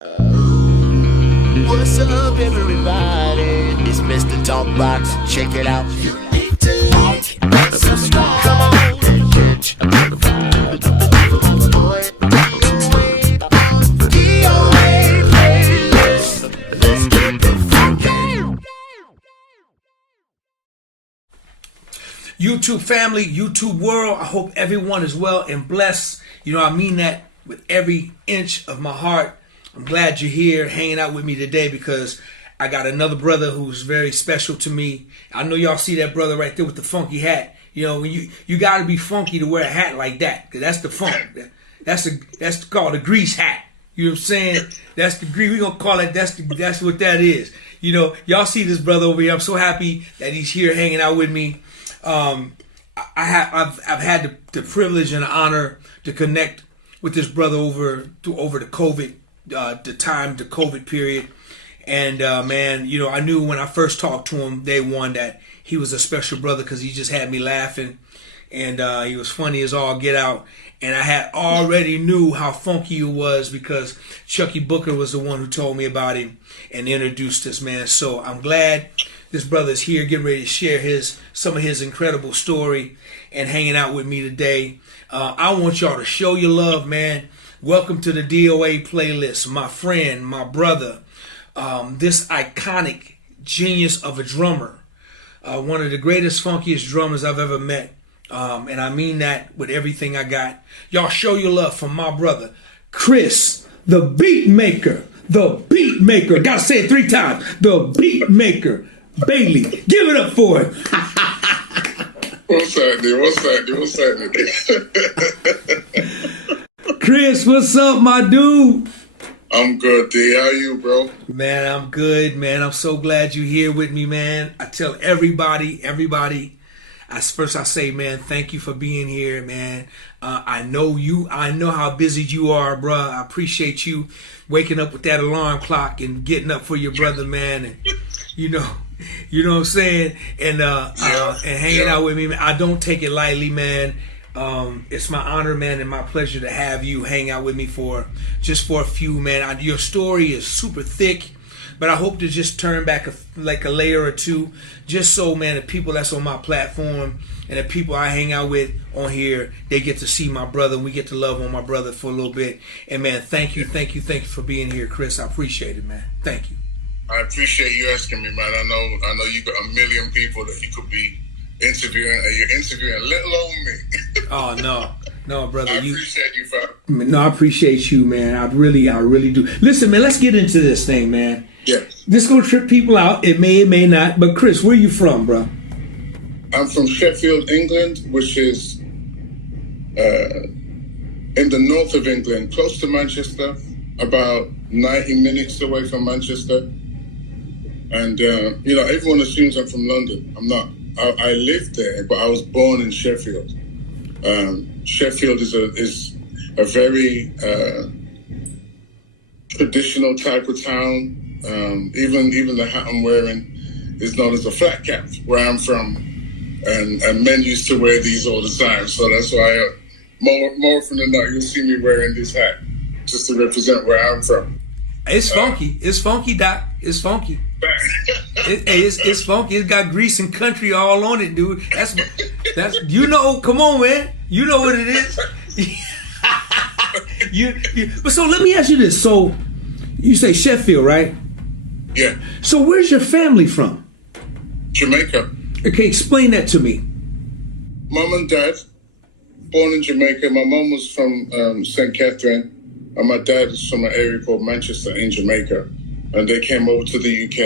What's up, everybody? It's Mr. Talkbox. Check it out. You need to like and subscribe. Come on and catch a vibe. Boy, DOA playlist. Let's keep it funky. YouTube family, YouTube world, I hope everyone is well and blessed. You know, I mean that with every inch of my heart. I'm glad you're here hanging out with me today because I got another brother who's very special to me. I know y'all see that brother right there with the funky hat. You know, when you got to be funky to wear a hat like that, because that's the funk. That's called a grease hat. You know what I'm saying? That's the grease. We gonna call it. That's what that is. You know, y'all see this brother over here. I'm so happy that he's here hanging out with me. I've had the privilege and the honor to connect with this brother over the COVID. The COVID period, and man, you know, I knew when I first talked to him day one that he was a special brother because he just had me laughing, and he was funny as all get out. And I had already knew how funky he was because Chucky Booker was the one who told me about him and introduced us, man. So I'm glad this brother's here, getting ready to share some of his incredible story and hanging out with me today. I want y'all to show your love, man. Welcome to the DOA playlist, my friend, my brother, this iconic genius of a drummer, one of the greatest, funkiest drummers I've ever met, and I mean that with everything I got. Y'all show your love for my brother, Chris, the beat maker, gotta say it 3 times, the beat maker, Bailey. Give it up for him. What's happening? Chris, what's up, my dude? I'm good, D. How you, bro? Man, I'm good, man. I'm so glad you're here with me, man. I tell everybody, I say, man, thank you for being here, man. I know how busy you are, bro. I appreciate you waking up with that alarm clock and getting up for your brother, man. And you know what I'm saying? And hanging out with me, man. I don't take it lightly, man. It's my honor, man, and my pleasure to have you hang out with me for a few, man. Your story is super thick, but I hope to just turn back a layer or two, just so, man, the people that's on my platform and the people I hang out with on here, they get to see my brother. We get to love on my brother for a little bit. And man, thank you for being here, Chris. I appreciate it, man. Thank you. I appreciate you asking me, man. I know you got a million people that you could be interviewing, and you're interviewing little old me. Oh no, brother. I appreciate you, fam. No, I appreciate you, man. I really do. Listen, man, let's get into this thing, man. Yeah. This gonna trip people out. It may not. But Chris, where you from, bro? I'm from Sheffield, England, which is in the north of England, close to Manchester, about 90 minutes away from Manchester. And you know, everyone assumes I'm from London. I'm not. I lived there, but I was born in Sheffield. Sheffield is a very traditional type of town. Even the hat I'm wearing is known as a flat cap, where I'm from, and men used to wear these all the time. So that's why more often than not, you'll see me wearing this hat just to represent where I'm from. It's funky. It's funky, Doc. It's funky. It's funky. It's got grease and country all on it, dude. That's you know. Come on, man. You know what it is. But so let me ask you this. So you say Sheffield, right? Yeah. So where's your family from? Jamaica. Okay, explain that to me. Mom and dad, born in Jamaica. My mom was from St. Catherine, and my dad is from an area called Manchester in Jamaica. And they came over to the UK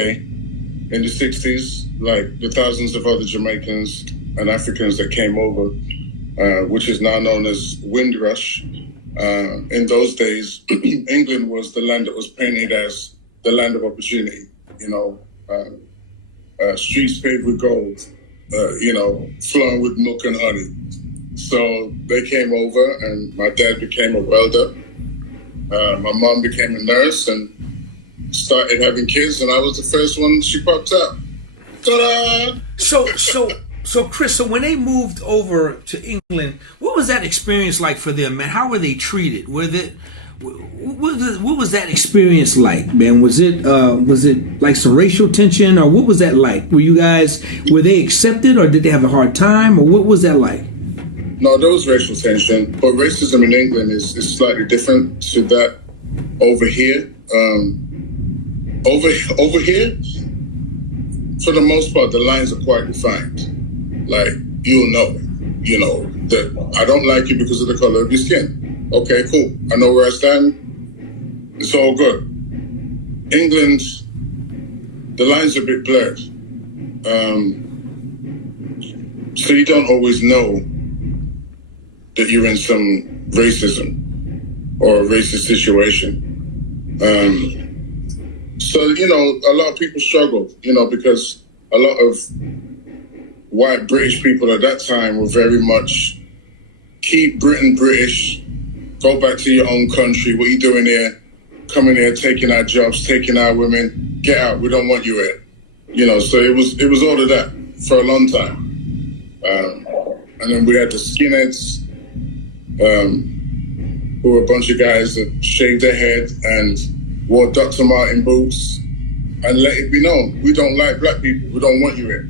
in the 60s, like the thousands of other Jamaicans and Africans that came over, which is now known as Windrush. In those days, England was the land that was painted as the land of opportunity, you know, streets paved with gold, you know, flowing with milk and honey. So they came over, and my dad became a welder. My mom became a nurse and started having kids, and I was the first one she popped up. Ta-da! So Chris, so when they moved over to England, what was that experience like for them, man? How were they treated? What was that experience like, man? Was it like some racial tension, or what was that like? Were they accepted, or did they have a hard time, or what was that like? No, there was racial tension, but racism in England is slightly different to that over here. Over here, for the most part, the lines are quite defined. Like, you'll know that I don't like you because of the color of your skin. Okay, cool. I know where I stand. It's all good. England, the lines are a bit blurred. So you don't always know that you're in some racism or a racist situation. So, a lot of people struggle, because a lot of white British people at that time were very much keep Britain British, go back to your own country. What are you doing here? Coming here, taking our jobs, taking our women. Get out. We don't want you here. So it was all of that for a long time. And then we had the skinheads, who were a bunch of guys that shaved their head and wore Dr. Martin boots and let it be known, we don't like black people. We don't want you here.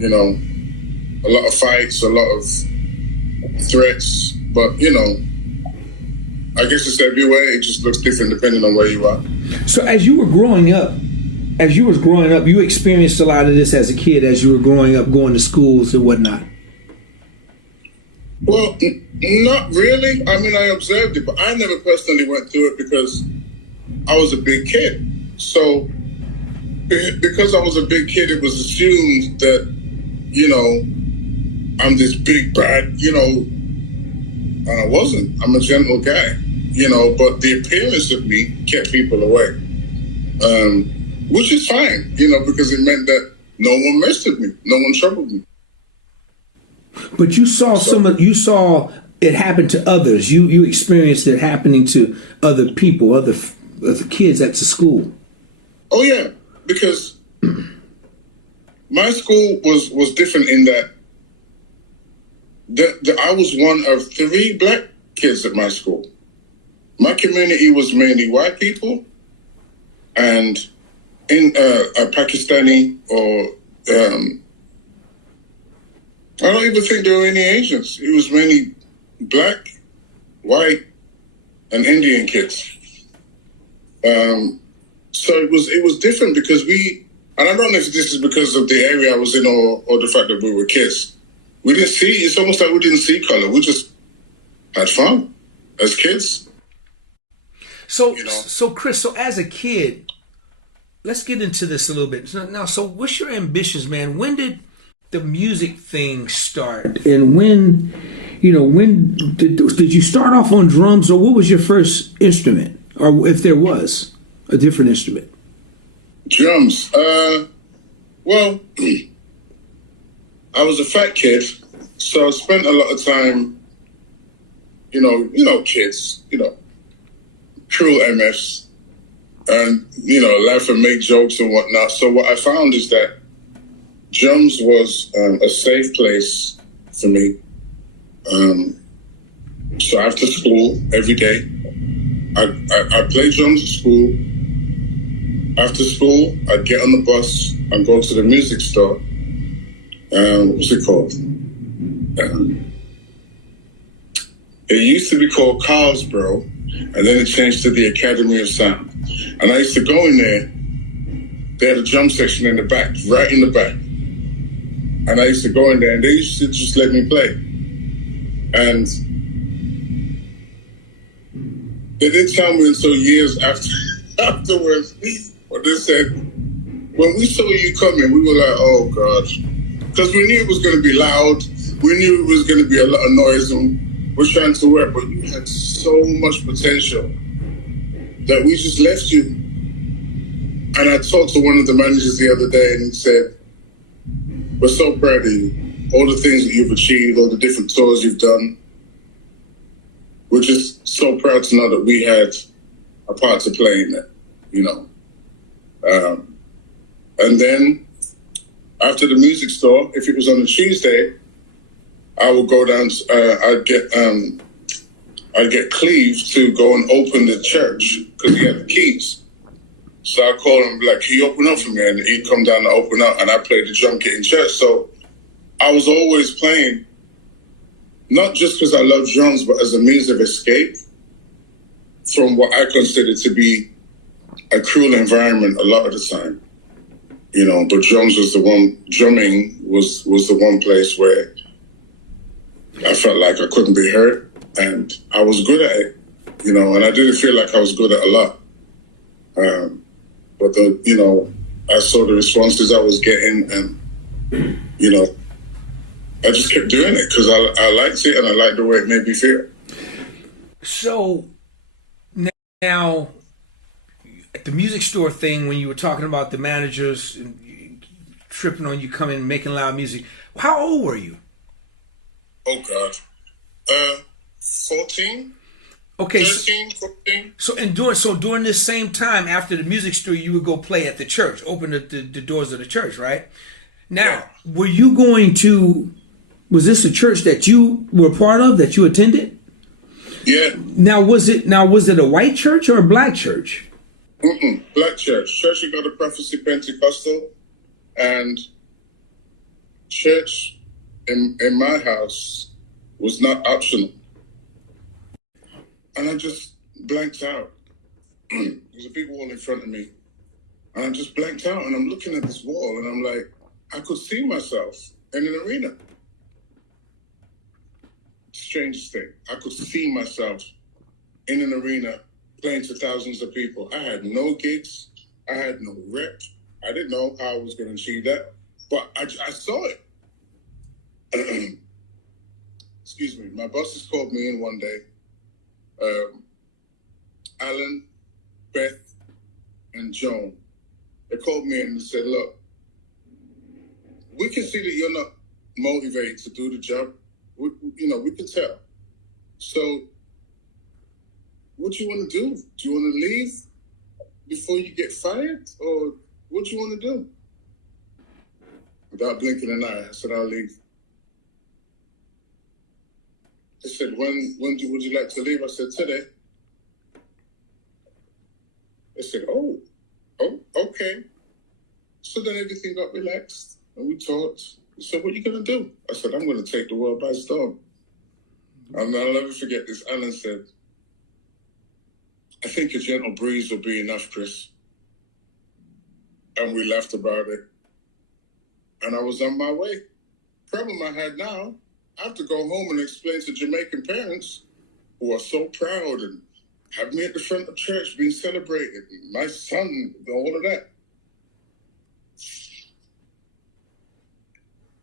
A lot of fights, a lot of threats, but I guess it's everywhere. It just looks different depending on where you are. So as you were growing up, you experienced a lot of this as a kid, as you were growing up, going to schools and whatnot. Well, not really. I mean, I observed it, but I never personally went through it because I was a big kid. So because I was a big kid, it was assumed that, I'm this big bad, and I wasn't. I'm a gentle guy, but the appearance of me kept people away, which is fine, because it meant that no one messed with me, no one troubled me. But you saw you saw it happen to others. You experienced it happening to other people, other kids at the school. Oh yeah, because my school was different in that I was one of 3 black kids at my school. My community was mainly white people and in a Pakistani or I don't even think there were any Asians. It was mainly black, white, and Indian kids. So it was different because and I don't know if this is because of the area I was in or the fact that we were kids. It's almost like we didn't see color. We just had fun as kids. So Chris, as a kid, let's get into this a little bit. So what's your ambitions, man? When did the music thing start? And when did you start off on drums, or what was your first instrument? Or if there was a different instrument? Drums. Well, I was a fat kid, so I spent a lot of time, kids, cruel MFs, and, laugh and make jokes and whatnot. So what I found is that drums was a safe place for me. So after school, every day, I played drums at school. After school, I'd get on the bus and go to the music store. What's it called? It used to be called Carlsboro, and then it changed to the Academy of Sound. And I used to go in there. They had a drum section in the back, right in the back. And I used to go in there, and they used to just let me play. And they didn't tell me until years afterwards, but they said, when we saw you coming, we were like, oh God. Because we knew it was going to be loud. We knew it was going to be a lot of noise, and we're trying to work, but you had so much potential that we just left you. And I talked to one of the managers the other day, and he said, we're so proud of you. All the things that you've achieved, all the different tours you've done. We're just so proud to know that we had a part to play in that, And then after the music store, if it was on a Tuesday, I would go down, I'd get I'd get Cleve to go and open the church because he had the keys. So I called him, like, can you open up for me? And he'd come down to open up, and I played the drum kit in church. So I was always playing, not just because I love drums, but as a means of escape from what I considered to be a cruel environment a lot of the time. You know, but drumming was the one place where I felt like I couldn't be hurt, and I was good at it, you know, and I didn't feel like I was good at a lot. But I saw the responses I was getting, and, you know, I just kept doing it because I liked it and I liked the way it made me feel. So now, at the music store thing, when you were talking about the managers tripping on you coming and making loud music, how old were you? Oh, God. 14? Okay, 13, 14. So during this same time, after the music store, you would go play at the church, open the doors of the church, right? Now, Were you going to? Was this a church that you were part of, that you attended? Yeah. Now was it a white church or a black church? Black church. Church of God of Prophecy Pentecostal, and church in my house was not optional. And I just blanked out. There's a big wall in front of me. And I just blanked out, and I'm looking at this wall, and I'm like, I could see myself in an arena. Strangest thing. I could see myself in an arena playing to thousands of people. I had no gigs. I had no rep. I didn't know how I was going to achieve that, but I saw it. Excuse me. My bosses called me in one day. Alan, Beth, and Joan. They called me in and said, look, we can see that you're not motivated to do the job. We can tell. So what do you want to do? Do you want to leave before you get fired? Or what do you want to do? Without blinking an eye, I said, I'll leave. They said, when would you like to leave? I said, today. They said, oh, okay. So then everything got relaxed and we talked. So what are you going to do? I said, I'm going to take the world by storm. And I'll never forget this. Alan said, I think a gentle breeze will be enough, Chris. And we laughed about it. And I was on my way. Problem I had now, I have to go home and explain to Jamaican parents who are so proud and have me at the front of church being celebrated, my son, all of that.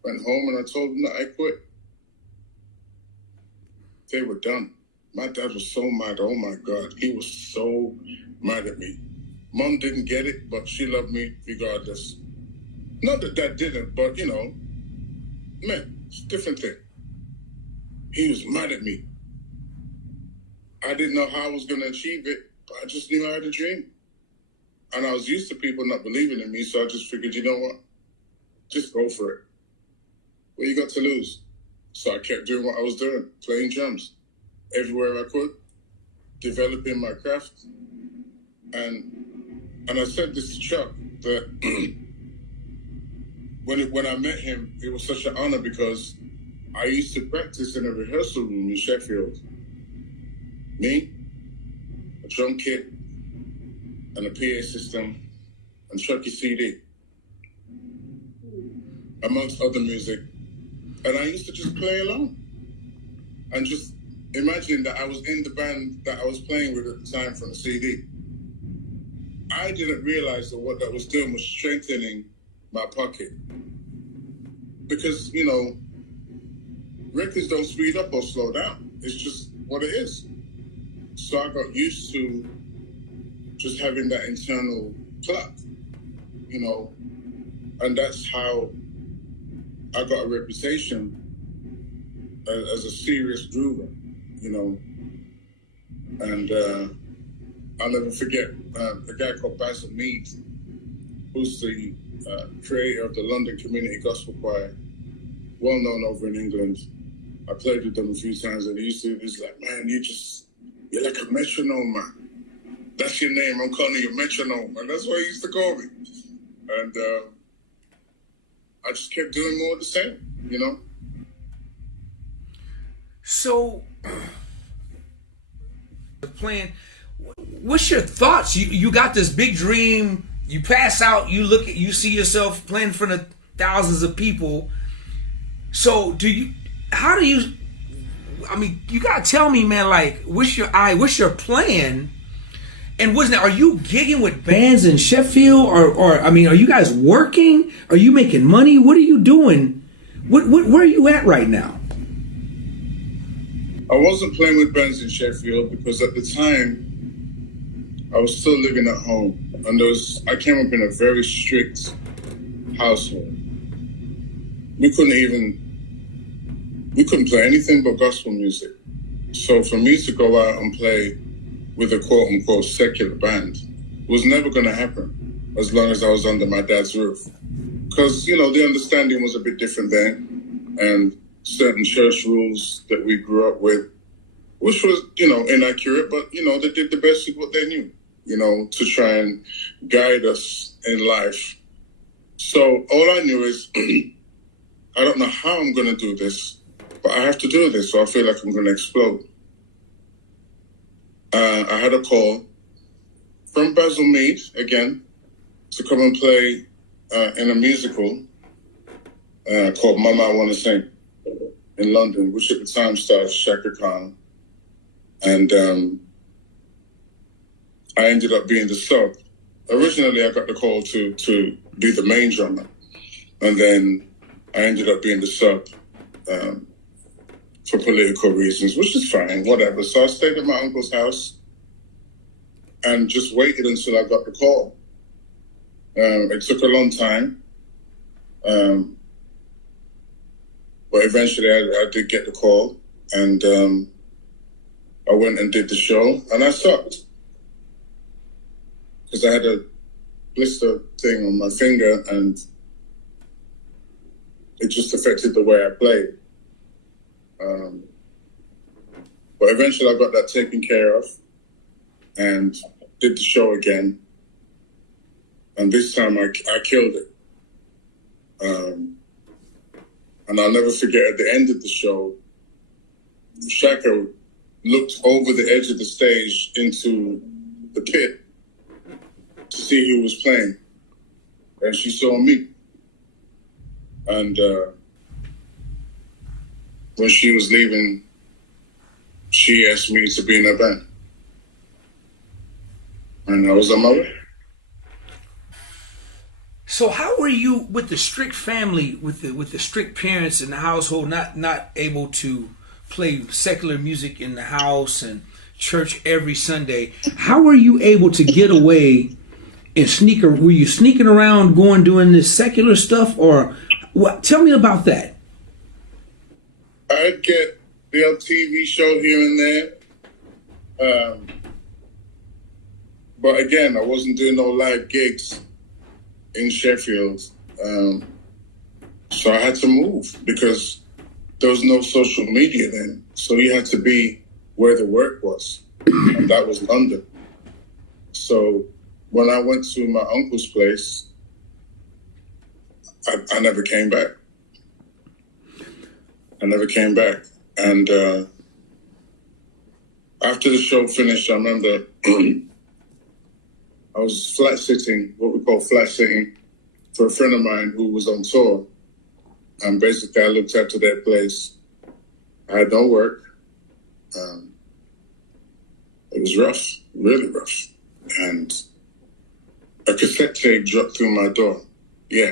Went home and I told them that I quit. They were done. My dad was so mad. Oh my God. He was so mad at me. Mom didn't get it, but she loved me regardless. Not that Dad didn't, but man, it's a different thing. He was mad at me. I didn't know how I was going to achieve it, but I just knew I had a dream. And I was used to people not believing in me, so I just figured, you know what? Just go for it. What you got to lose? So I kept doing what I was doing, playing drums everywhere I could, developing my craft. And I said this to Chuck, that when I met him, it was such an honor because I used to practice in a rehearsal room in Sheffield. Me, a drum kit, and a PA system, and Chucky CD, amongst other music. And I used to just play along and just imagine that I was in the band that I was playing with at the time from the CD. I didn't realize that what that was doing was strengthening my pocket. Because, records don't speed up or slow down. It's just what it is. So I got used to just having that internal clap, and that's how I got a reputation as a serious groover, and I'll never forget a guy called Basil Mead, who's the creator of the London Community Gospel Choir, well known over in England. I played with them a few times, and he used to, he's like, man, you're like a metronome, man. That's your name. I'm calling you metronome. And that's what he used to call me. And I just kept doing more of the same, you know? So, the plan, what's your thoughts? You got this big dream, you pass out, you see yourself playing in front of thousands of people. So you gotta tell me, man, like, what's your plan? And are you gigging with bands in Sheffield, or are you guys working? Are you making money? What are you doing? Where are you at right now? I wasn't playing with bands in Sheffield because at the time I was still living at home, and I came up in a very strict household. We couldn't play anything but gospel music. So for me to go out and play with a quote-unquote secular band was never going to happen as long as I was under my dad's roof. Because, the understanding was a bit different then, and certain church rules that we grew up with, which was, inaccurate, but, they did the best with what they knew, to try and guide us in life. So all I knew is, I don't know how I'm going to do this, but I have to do this, so I feel like I'm going to explode. I had a call from Basil Mead, again, to come and play in a musical called Mama I Wanna Sing in London, which at the time starred Shaka Khan. And I ended up being the sub. Originally, I got the call to be the main drummer. And then I ended up being the sub for political reasons, which is fine, whatever. So I stayed at my uncle's house and just waited until I got the call. It took a long time, but eventually I did get the call, and I went and did the show, and I sucked because I had a blister thing on my finger, and it just affected the way I played. But eventually I got that taken care of and did the show again. And this time I killed it. And I'll never forget, at the end of the show, Shaka looked over the edge of the stage into the pit to see who was playing. And she saw me. And when she was leaving, she asked me to be in her band. And I was on my way. So how were you with the strict family, with the strict parents in the household, not able to play secular music in the house and church every Sunday? How were you able to get away and were you sneaking around doing this secular stuff, or what? Tell me about that. I'd get the old TV show here and there. But again, I wasn't doing no live gigs in Sheffield. So I had to move because there was no social media then. So you had to be where the work was. And that was London. So when I went to my uncle's place, I never came back. And after the show finished, I remember I was what we call flat sitting, for a friend of mine who was on tour. And basically I looked after their place. I had no work. It was rough, really rough. And a cassette tape dropped through my door. Yeah,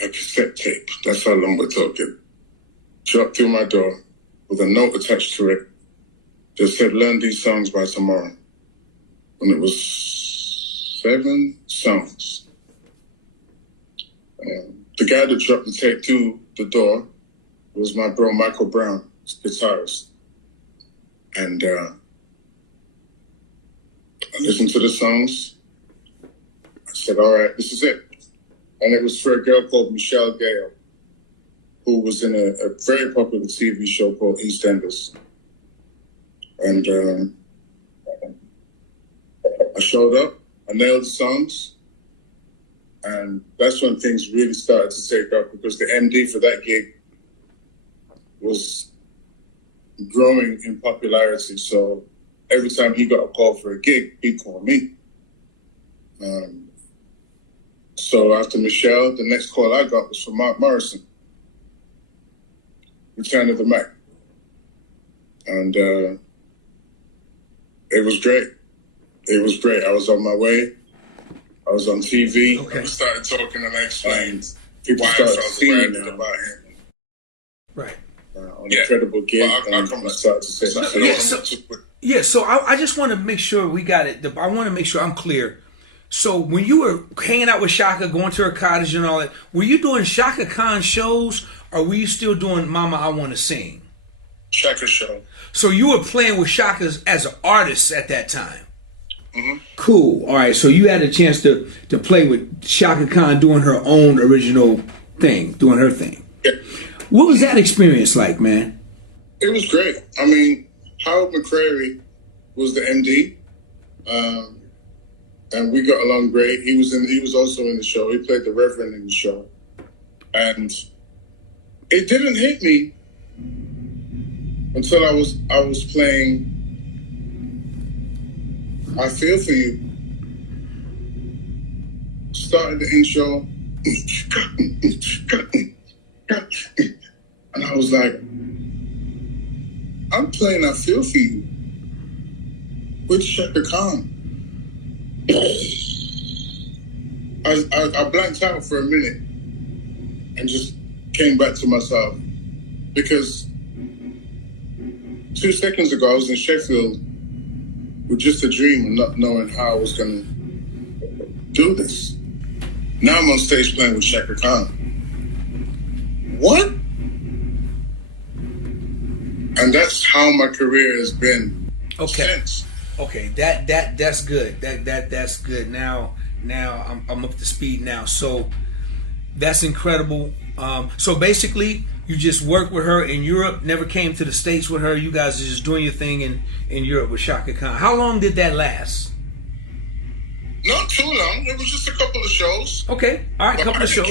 a cassette tape. That's how long we're talking. Dropped through my door with a note attached to it that said, learn these songs by tomorrow. And it was 7 songs. The guy that dropped the tape through the door was my bro, Michael Brown, guitarist. And I listened to the songs. I said, all right, this is it. And it was for a girl called Michelle Gale, who was in a very popular TV show called EastEnders. And I showed up, I nailed the songs, and that's when things really started to take off because the MD for that gig was growing in popularity. So every time he got a call for a gig, he'd call me. So after Michelle, the next call I got was from Mark Morrison, Return of the Mac. And it was great. It was great. I was on my way. I was on TV. Okay. I started talking and I explained. People started seeing it about him. Right. On Incredible Gig. I started to say that. So I just want to make sure we got it. I want to make sure I'm clear. So when you were hanging out with Shaka, going to her cottage and all that, were you doing Shaka Khan shows or were you still doing Mama I Want to Sing? Shaka show. So you were playing with Shaka as an artist at that time? Mm-hmm. Cool. All right. So you had a chance to play with Shaka Khan doing her own original thing, doing her thing. Yeah. What was that experience like, man? It was great. I mean, Howard McCrary was the MD. And we got along great. He was also in the show. He played the Reverend in the show. And it didn't hit me until I was playing I Feel For You. Started the intro. And I was like, I'm playing I Feel For You with Shaka Khan. I blanked out for a minute and just came back to myself because 2 seconds ago I was in Sheffield with just a dream and not knowing how I was going to do this. Now I'm on stage playing with Shaka Khan. What? And that's how my career has been since. Okay, that's good. That's good. Now I'm up to speed now. So that's incredible. So basically, you just worked with her in Europe. Never came to the States with her. You guys are just doing your thing in Europe with Shaka Khan. How long did that last? Not too long. It was just a couple of shows. Okay, all right, couple of shows.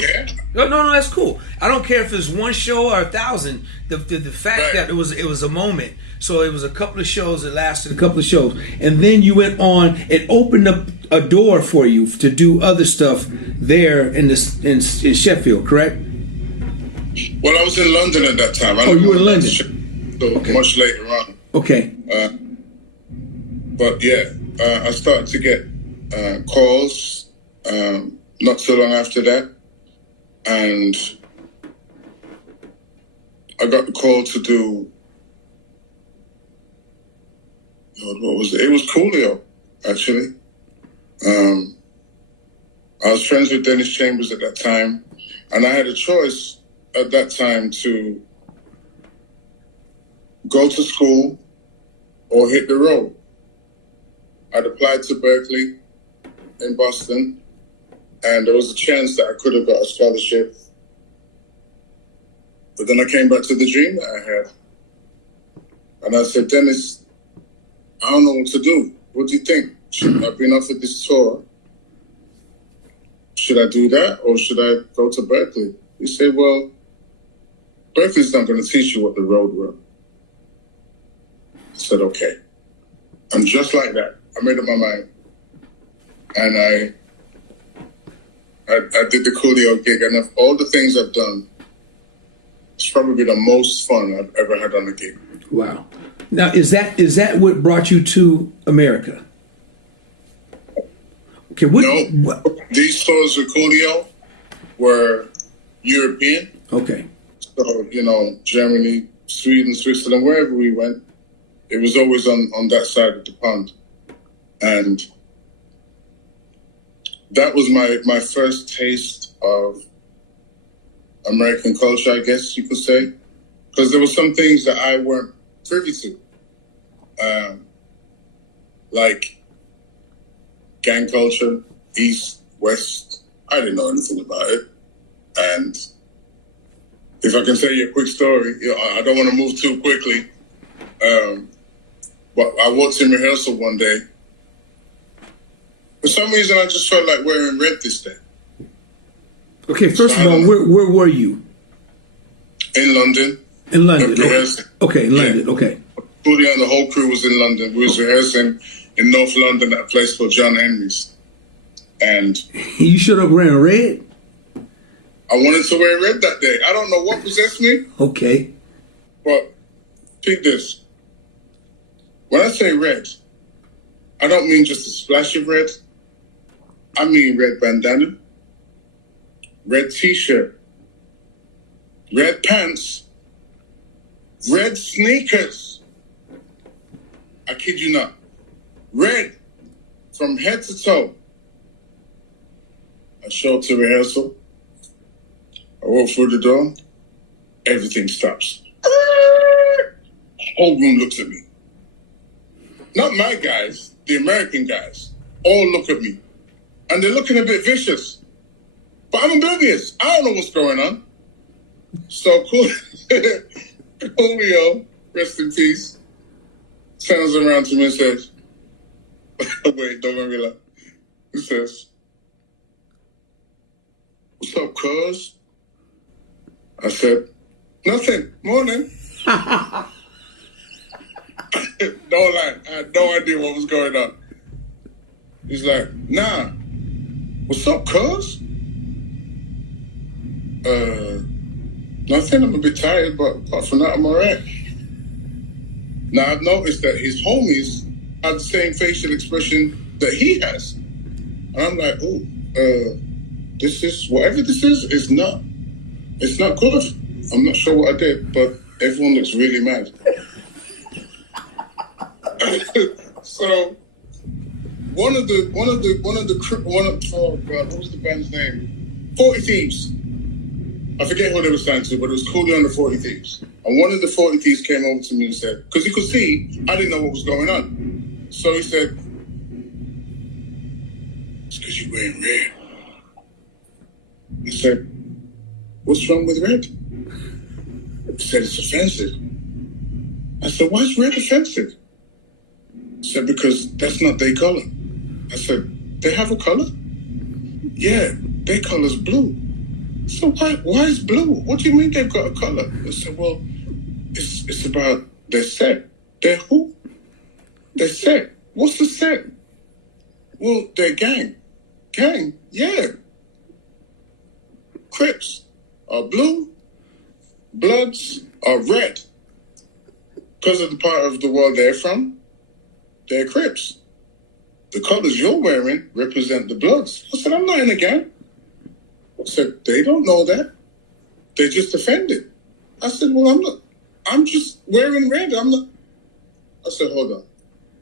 No, that's cool. I don't care if it's one show or 1,000. The fact that it was a moment. So it was a couple of shows that lasted a couple of shows, and then you went on. It opened up a door for you to do other stuff there in Sheffield, correct? Well, I was in London at that time. You were in London. So much later on. Okay. But yeah, I started to get calls not so long after that, and I got the call to do. What was it? It was Coolio, actually. I was friends with Dennis Chambers at that time, and I had a choice at that time to go to school or hit the road. I'd applied to Berkeley in Boston, and there was a chance that I could have got a scholarship. But then I came back to the dream that I had. And I said, Dennis, I don't know what to do. What do you think? I've been offered this tour. Should I do that or should I go to Berkeley? He said, well, Berkeley's not going to teach you what the road will. I said, okay. And just like that, I made up my mind. And I did the Coolio gig, and of all the things I've done, it's probably the most fun I've ever had on a gig. Wow. Now, is that what brought you to America? Okay. No, these tours with Coolio were European. Okay. So, Germany, Sweden, Switzerland, wherever we went, it was always on that side of the pond. And that was my first taste of American culture, I guess you could say. Because there were some things that I weren't privy to. Like gang culture, East, West. I didn't know anything about it. And if I can tell you a quick story, I don't want to move too quickly. But I walked in rehearsal one day. For some reason, I just felt like wearing red this day. Okay, first of all, where were you? In London. In London. Okay, in London. Yeah. Okay. Julia and the whole crew was in London. We was rehearsing in North London at a place called John Henry's. And you showed up wearing red? I wanted to wear red that day. I don't know what possessed me. Okay. But take this. When I say red, I don't mean just a splash of red. I mean red bandana, red t-shirt, red pants, red sneakers. I kid you not. Red from head to toe. I show up to rehearsal. I walk through the door. Everything stops. The whole room looks at me. Not my guys, the American guys. All look at me. And they're looking a bit vicious. But I'm oblivious. I don't know what's going on. So Coolio, rest in peace, turns around to me and says, wait, don't make me laugh. He says, "What's up, cuz?" I said, "Nothing. Morning." No lie. I had no idea what was going on. He's like, "Nah. What's up, cuz?" Nothing. I'm a bit tired, but apart from that, I'm alright. Now, I've noticed that his homies have the same facial expression that he has. And I'm like, oh, this is, whatever this is, it's not good. I'm not sure what I did, but everyone looks really mad. So, oh God, what was the band's name? 40 Thieves. I forget who they were signed to, but it was Coolio and the 40 Thieves. And one of the 40 Thieves came over to me and said, because he could see, I didn't know what was going on. So he said, "It's because you're wearing red." I said, "What's wrong with red?" He said, "It's offensive." I said, "Why is red offensive?" He said, "Because that's not their color." I said, "They have a color?" "Yeah, their color's blue." So why is blue? What do you mean they've got a color? I said, "Well, it's about their set." "Their who?" "Their set." "What's the set?" "Well, their gang." "Gang?" "Yeah. Crips are blue, Bloods are red. Because of the part of the world they're from, they're Crips. The colors you're wearing represent the Bloods." I said, "I'm not in a gang." I said, "They don't know that. They're just offended." I said, "Well, I'm not. I'm just wearing red. I'm not." I said, "Hold on.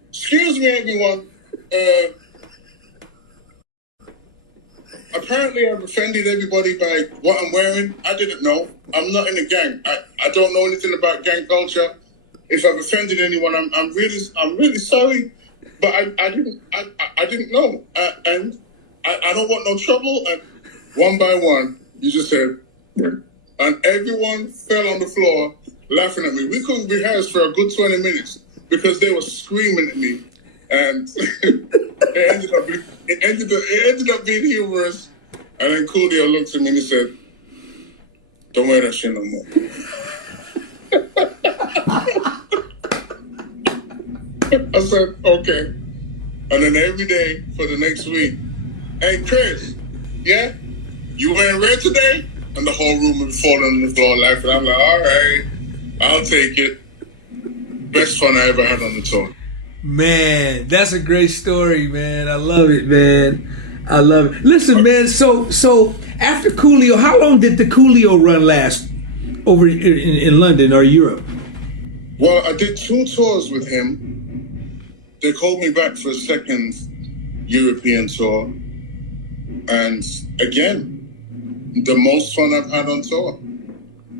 Excuse me, everyone. Apparently I've offended everybody by what I'm wearing. I didn't know. I'm not in a gang. I don't know anything about gang culture. If I've offended anyone, I'm really sorry. But I didn't know. And I don't want no trouble." And one by one, you just said, and everyone fell on the floor laughing at me. We couldn't rehearse for a good 20 minutes because they were screaming at me. And it ended up being humorous. And then Coolio looked at me and he said, "Don't wear that shit no more." I said, "Okay." And then every day for the next week, "Hey, Chris, yeah? You wearing red today?" And the whole room would fall on the floor laughing. I'm like, "All right, I'll take it." Best fun I ever had on the tour. Man, that's a great story, man. I love it, man. I love it. Listen, man, so after Coolio, how long did the Coolio run last over in London or Europe? Well, I did 2 tours with him. They called me back for a second European tour. And again, the most fun I've had on tour.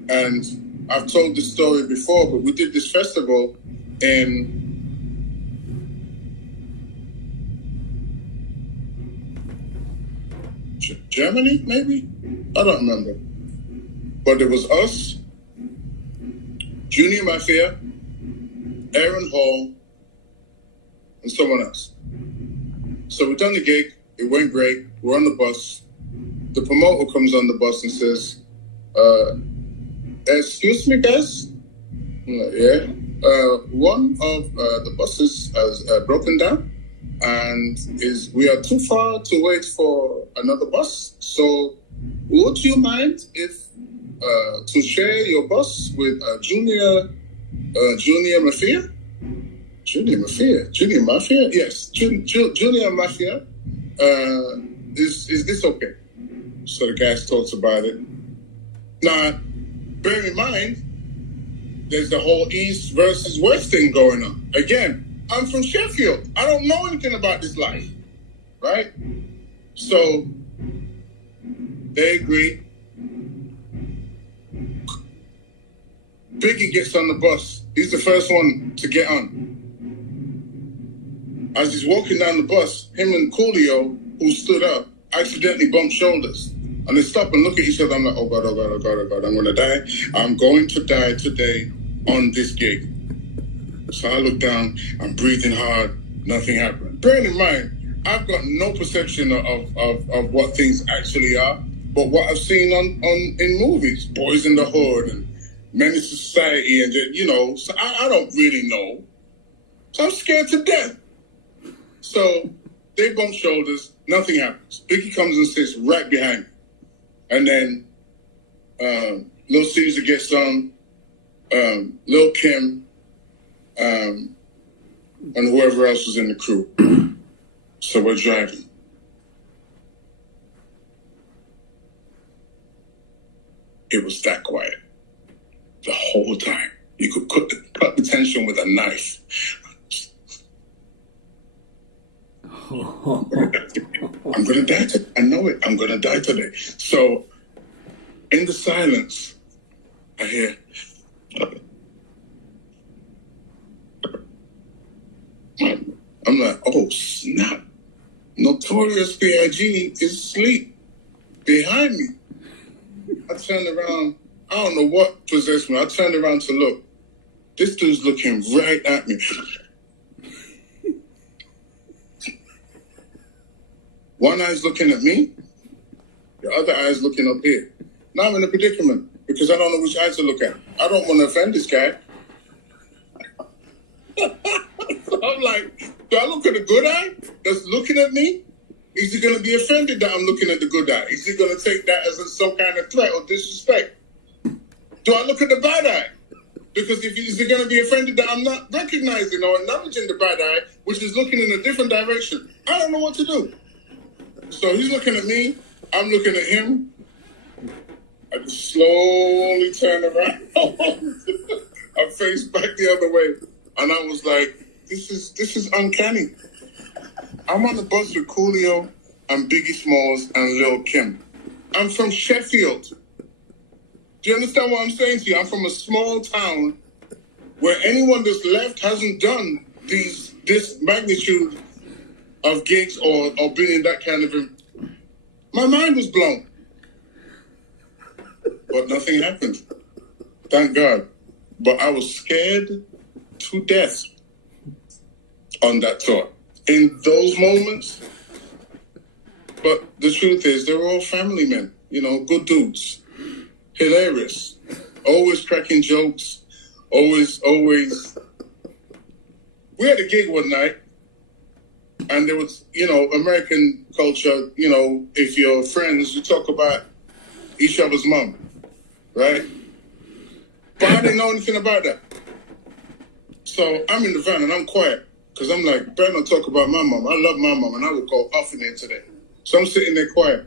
And I've told this story before, but we did this festival in Germany, maybe? I don't remember. But it was us, Junior Mafia, Aaron Hall, and someone else. So we done the gig. It went great. We're on the bus. The promoter comes on the bus and says, excuse me, guys? I'm like, yeah. One of the buses has broken down, and we are too far to wait for another bus. So would you mind if to share your bus with Junior Mafia? Junior Mafia? Yes, Junior Mafia. Is this okay? So the guys talks about it. Now, bear in mind, there's the whole East versus West thing going on. Again, I'm from Sheffield. I don't know anything about this life, right? So they agree. Biggie gets on the bus. He's the first one to get on. As he's walking down the bus, him and Coolio, who stood up, accidentally bumped shoulders. And they stop and look at each other. I'm like, oh God, oh God, oh God, oh God, I'm going to die. I'm going to die today on this gig. So I look down, I'm breathing hard, nothing happened. Bearing in mind, I've got no perception of what things actually are, but what I've seen in movies, Boys in the Hood and Menace to Society, and so I don't really know. So I'm scared to death. So they bump shoulders, nothing happens. Biggie comes and sits right behind me. And then Lil Caesar gets on, Lil Kim, and whoever else was in the crew. So we're driving. It was that quiet the whole time. You could cut the tension with a knife. I'm going to die today. I know it. I'm going to die today. So in the silence, I hear, I'm like, oh, snap. Notorious B.I.G. is asleep behind me. I turned around. I don't know what possessed me. I turned around to look. This dude's looking right at me. One eye's looking at me, the other eye's looking up here. Now I'm in a predicament because I don't know which eye to look at. I don't want to offend this guy. So I'm like, do I look at the good eye that's looking at me? Is he going to be offended that I'm looking at the good eye? Is he going to take that as some kind of threat or disrespect? Do I look at the bad eye? Because is he going to be offended that I'm not recognizing or acknowledging the bad eye, which is looking in a different direction? I don't know what to do. So he's looking at me, I'm looking at him. I just slowly turn around. I face back the other way. And I was like, this is uncanny. I'm on the bus with Coolio and Biggie Smalls and Lil Kim. I'm from Sheffield. Do you understand what I'm saying to you? I'm from a small town where anyone that's left hasn't done this magnitude of gigs or been in that kind of... My mind was blown. But nothing happened. Thank God. But I was scared to death on that tour. In those moments, but the truth is, they were all family men, good dudes. Hilarious. Always cracking jokes. Always. We had a gig one night, and there was, American culture, if you're friends, you talk about each other's mom, right? But I didn't know anything about that. So I'm in the van and I'm quiet because I'm like, better not talk about my mom. I love my mom and I would go off in there today. So I'm sitting there quiet.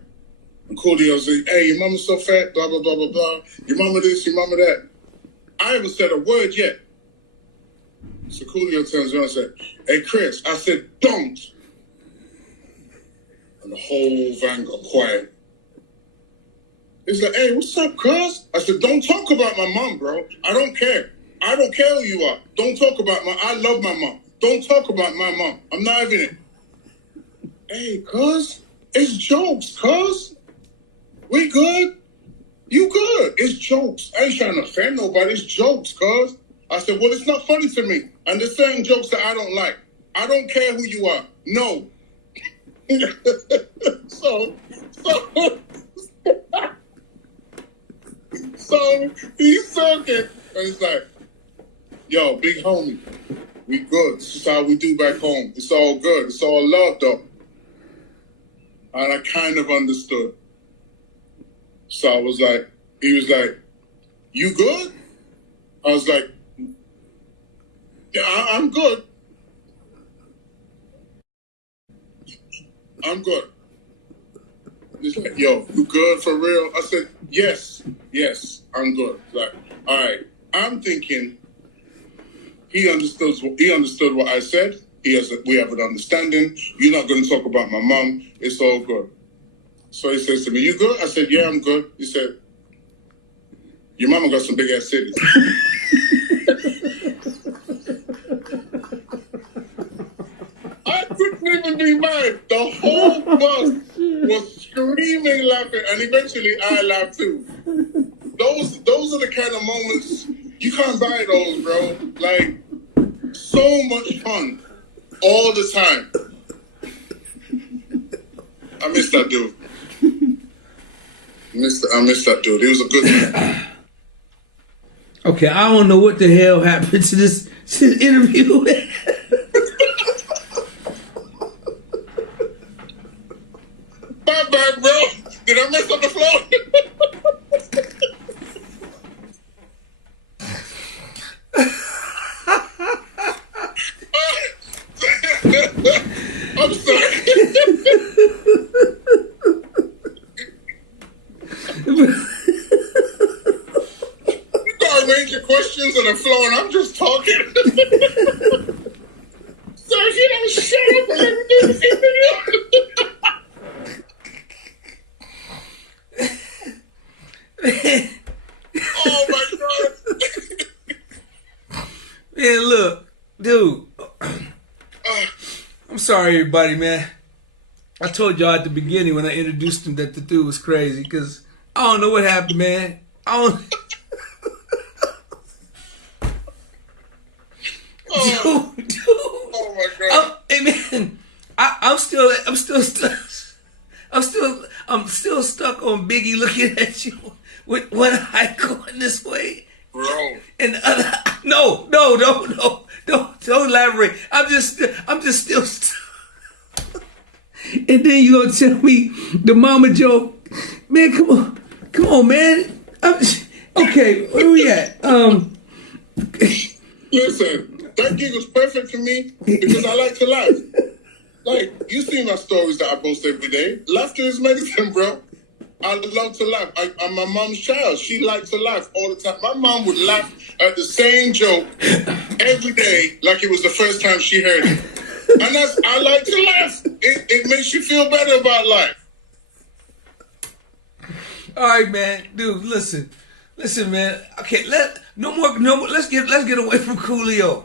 And Coolio's like, hey, your mama's so fat, blah, blah, blah, blah, blah. Your mama this, your mama that. I haven't said a word yet. So Coolio turns around and said, hey, Chris. I said, don't. And the whole van got quiet. He's like, hey, what's up, cuz? I said, don't talk about my mom, bro. I don't care. I don't care who you are. Don't talk about I love my mom. Don't talk about my mom. I'm not having it. Hey, cuz, it's jokes, cuz. We good. You good. It's jokes. I ain't trying to offend nobody. It's jokes, cuz. I said, well, it's not funny to me. And there's certain jokes that I don't like. I don't care who you are. No. so, so he's talking, and he's like, yo, big homie, we good. This is how we do back home. It's all good. It's all love, though. And I kind of understood. So I was like, he was like, you good? I was like, yeah, I'm good. I'm good. He's like, yo, you good for real? I said, yes, I'm good. Like, all right. I'm thinking he understood what I said. We have an understanding. You're not going to talk about my mom. It's all good. So he says to me, you good? I said, yeah, I'm good. He said, your mama got some big ass titties. I couldn't even be mad. The whole bus was screaming, laughing, and eventually I laughed too. Those are the kind of moments you can't buy those, bro. Like, so much fun all the time. I miss that dude. I miss that dude. He was a good man. Okay, I don't know what the hell happened to this interview. My bad, bro. Did I mess up the flow? I'm sorry. You gotta arrange your questions on the floor, and I'm just talking. So you don't shut up and let me do this video. Oh my god. Man, look, dude. I'm sorry, everybody, man. I told y'all at the beginning when I introduced him that the dude was crazy because I don't know what happened, man. I don't. Dude. Oh my god. Hey, man, I'm still stuck on Biggie looking at you with one eye going this way, Bro. and the other. No, don't elaborate. I'm just still. And then you gonna tell me the mama joke, man? Come on, man. Okay, where we at? Listen, that gig was perfect for me because I like to laugh. Like, you see my stories that I post every day. Laughter is medicine, bro. I love to laugh. I'm my mom's child. She liked to laugh all the time. My mom would laugh at the same joke every day like it was the first time she heard it. And I like to laugh. It makes you feel better about life. All right, man, dude. Listen, man. Okay, no more. Let's get away from Coolio.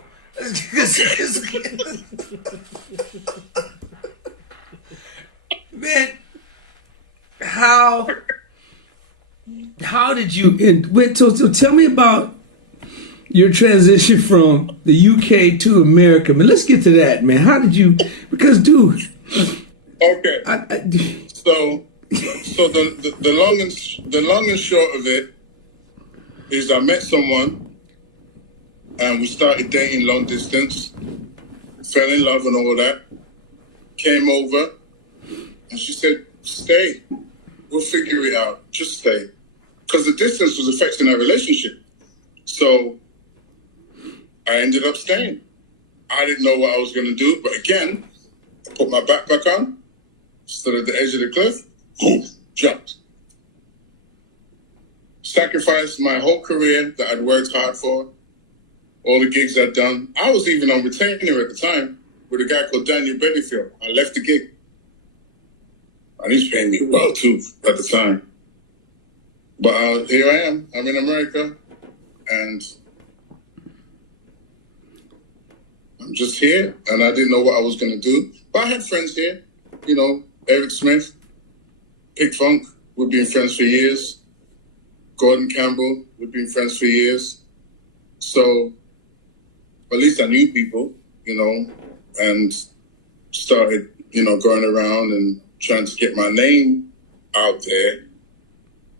Man, how did you? So tell me about your transition from the UK to America, man. Let's get to that, man. How did you? Because, dude. Okay. So the long and short of it is I met someone and we started dating long distance, fell in love and all that, came over and she said, stay, we'll figure it out, just stay. Because the distance was affecting our relationship. So I ended up staying. I didn't know what I was going to do, but again, I put my backpack on, stood at the edge of the cliff, boom, jumped. Sacrificed my whole career that I'd worked hard for, all the gigs I'd done. I was even on retainer at the time with a guy called Daniel Bedingfield. I left the gig. And he's paying me well, too, at the time. But here I am. I'm in America, and I'm just here, and I didn't know what I was going to do. But I had friends here, you know, Eric Smith, Pick Funk. We've been friends for years. Gordon Campbell. We've been friends for years. So at least I knew people, and started, going around and trying to get my name out there.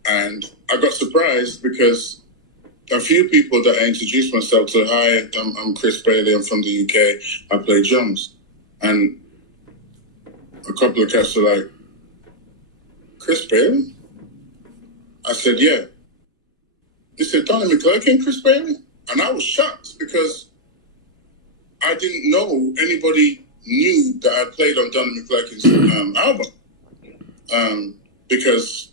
And I got surprised because a few people that I introduced myself to, hi, I'm Chris Bailey, I'm from the UK, I play drums. And a couple of cats were like, Chris Bailey? I said, yeah. They said, Donnie McClurkin, Chris Bailey? And I was shocked because I didn't know anybody knew that I played on Donnie McClurkin's album. Because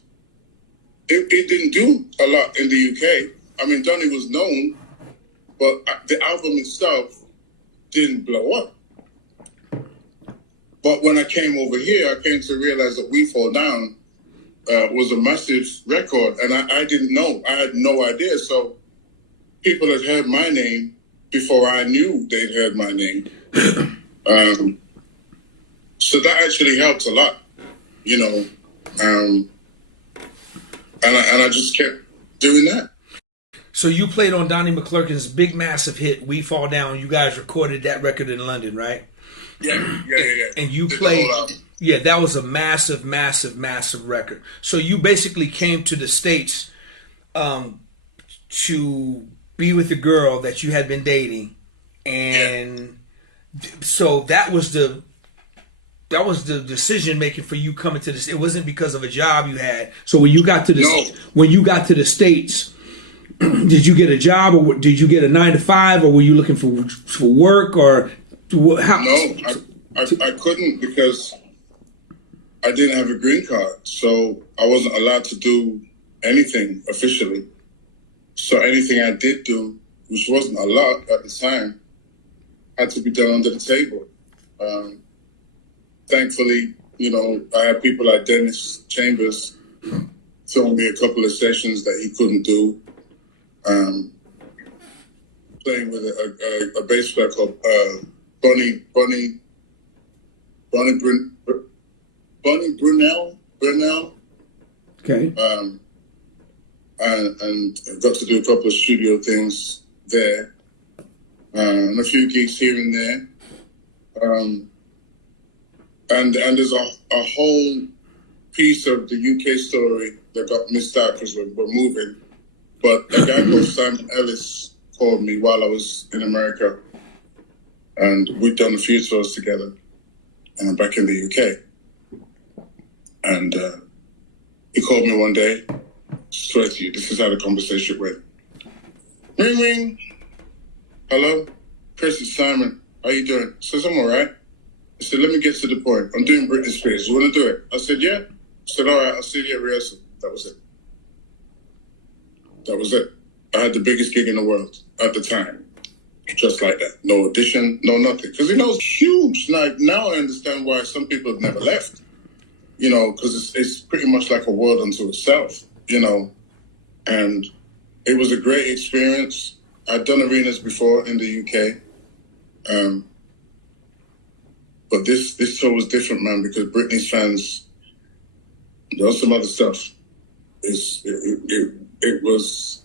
it didn't do a lot in the UK. I mean, Donnie was known, but the album itself didn't blow up. But when I came over here, I came to realize that We Fall Down was a massive record, and I didn't know. I had no idea. So people had heard my name before I knew they'd heard my name. So that actually helped a lot, and I just kept doing that. So you played on Donnie McClurkin's big, massive hit, We Fall Down. You guys recorded that record in London, right? Yeah. And you played, that was a massive, massive, massive record. So you basically came to the States to be with the girl that you had been dating. And so that was the decision making for you coming to this. It wasn't because of a job you had. So when you got to the States, did you get a job, or did you get a 9-to-5, or were you looking for work, or how? No, I couldn't because I didn't have a green card, so I wasn't allowed to do anything officially. So anything I did do, which wasn't a lot at the time, had to be done under the table. Thankfully, I had people like Dennis Chambers filming me a couple of sessions that he couldn't do. Playing with a bass player called Bunny Brunel. Okay. And got to do a couple of studio things there, and a few gigs here and there. And there's a whole piece of the UK story that got missed out because we're moving. But a guy called Simon Ellis called me while I was in America, and we'd done a few tours together back in the UK. And he called me one day. Swear to you, this is how the conversation went. Ring, ring. Hello? Chris, it's Simon. How you doing? I said, I'm all right. I said, let me get to the point. I'm doing Britney Spears. You want to do it? I said, yeah. I said, all right, I'll see you at rehearsal. That was it. That was it. I had the biggest gig in the world at the time. Just like that. No audition, no nothing. Because, it's huge. Like, now I understand why some people have never left. Because it's pretty much like a world unto itself, And it was a great experience. I'd done arenas before in the UK. But this tour was different, man, because Britney's fans, there was some other stuff. It was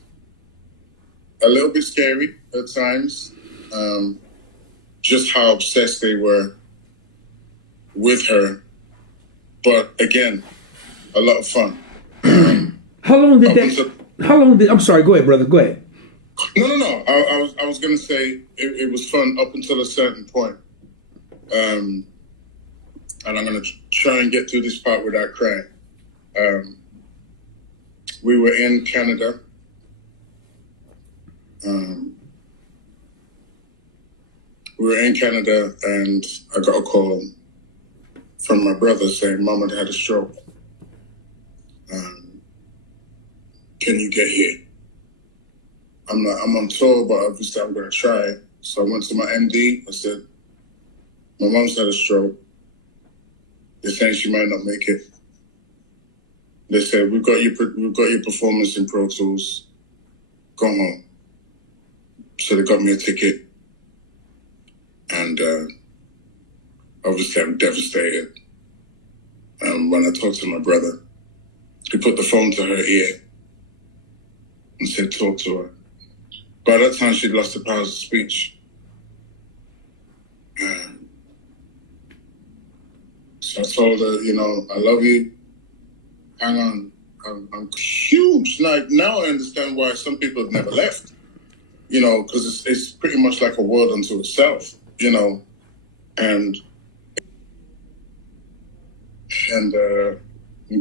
a little bit scary at times, just how obsessed they were with her. But again, a lot of fun. I'm sorry, go ahead, brother, go ahead. No. I was going to say it was fun up until a certain point. And I'm going to try and get through this part without crying. We were in Canada. And I got a call from my brother saying Mom had had a stroke. Can you get here? I'm on tour, but obviously I'm going to try. So I went to my MD. I said, my mom's had a stroke. They're saying she might not make it. They said, we've got your performance in Pro Tools. Go home. So they got me a ticket. And obviously I'm devastated. When I talked to my brother, he put the phone to her ear and said, talk to her. By that time, she'd lost the powers of speech. So I told her, you know, I love you. Hang on. I'm huge. Like, now I understand why some people have never left. You know, because it's pretty much like a world unto itself, you know. And I'm